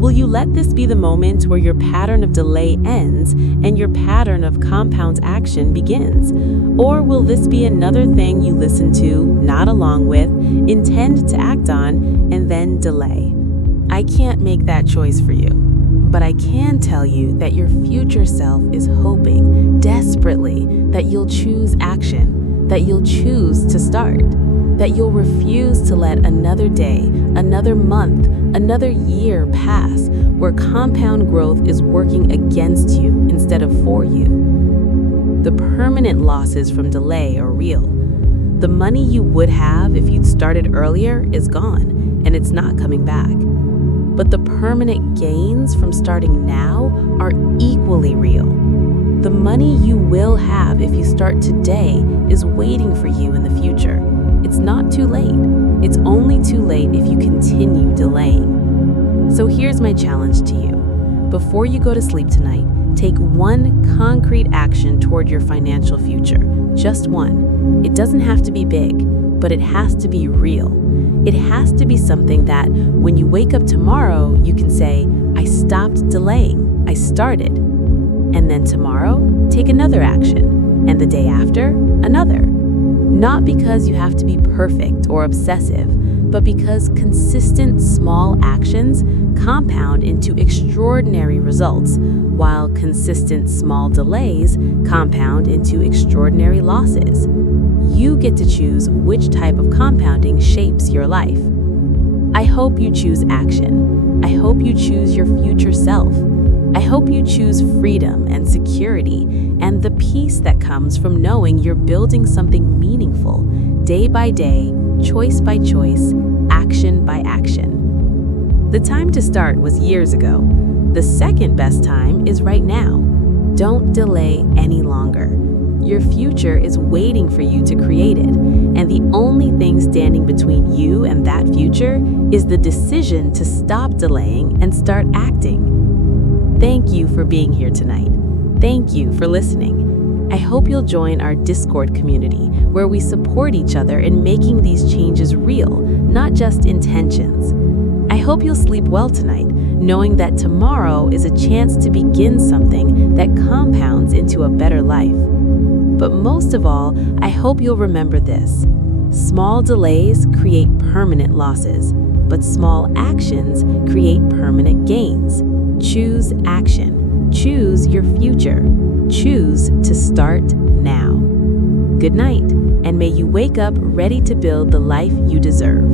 Will you let this be the moment where your pattern of delay ends and your pattern of compound action begins? Or will this be another thing you listen to, nod along with, intend to act on, and then delay? I can't make that choice for you, but I can tell you that your future self is hoping desperately that you'll choose action, that you'll choose to start, that you'll refuse to let another day, another month, another year pass where compound growth is working against you instead of for you. The permanent losses from delay are real. The money you would have if you'd started earlier is gone, and it's not coming back. But the permanent gains from starting now are equally real. The money you will have if you start today is waiting for you in the future. It's not too late. It's only too late if you continue delaying. So here's my challenge to you. Before you go to sleep tonight, take one concrete action toward your financial future. Just one. It doesn't have to be big, but it has to be real. It has to be something that when you wake up tomorrow, you can say, I stopped delaying. I started. And then tomorrow, take another action. And the day after, another. Not because you have to be perfect or obsessive, but because consistent small actions compound into extraordinary results, while consistent small delays compound into extraordinary losses. You get to choose which type of compounding shapes your life. I hope you choose action. I hope you choose your future self. I hope you choose freedom and security and the peace that comes from knowing you're building something meaningful, day by day, choice by choice, action by action. The time to start was years ago. The second best time is right now. Don't delay any longer. Your future is waiting for you to create it, and the only thing standing between you and that future is the decision to stop delaying and start acting. Thank you for being here tonight. Thank you for listening. I hope you'll join our Discord community where we support each other in making these changes real, not just intentions. I hope you'll sleep well tonight, knowing that tomorrow is a chance to begin something that compounds into a better life. But most of all, I hope you'll remember this. Small delays create permanent losses, but small actions create permanent gains. Choose action. Choose your future. Choose to start now. Good night, and may you wake up ready to build the life you deserve.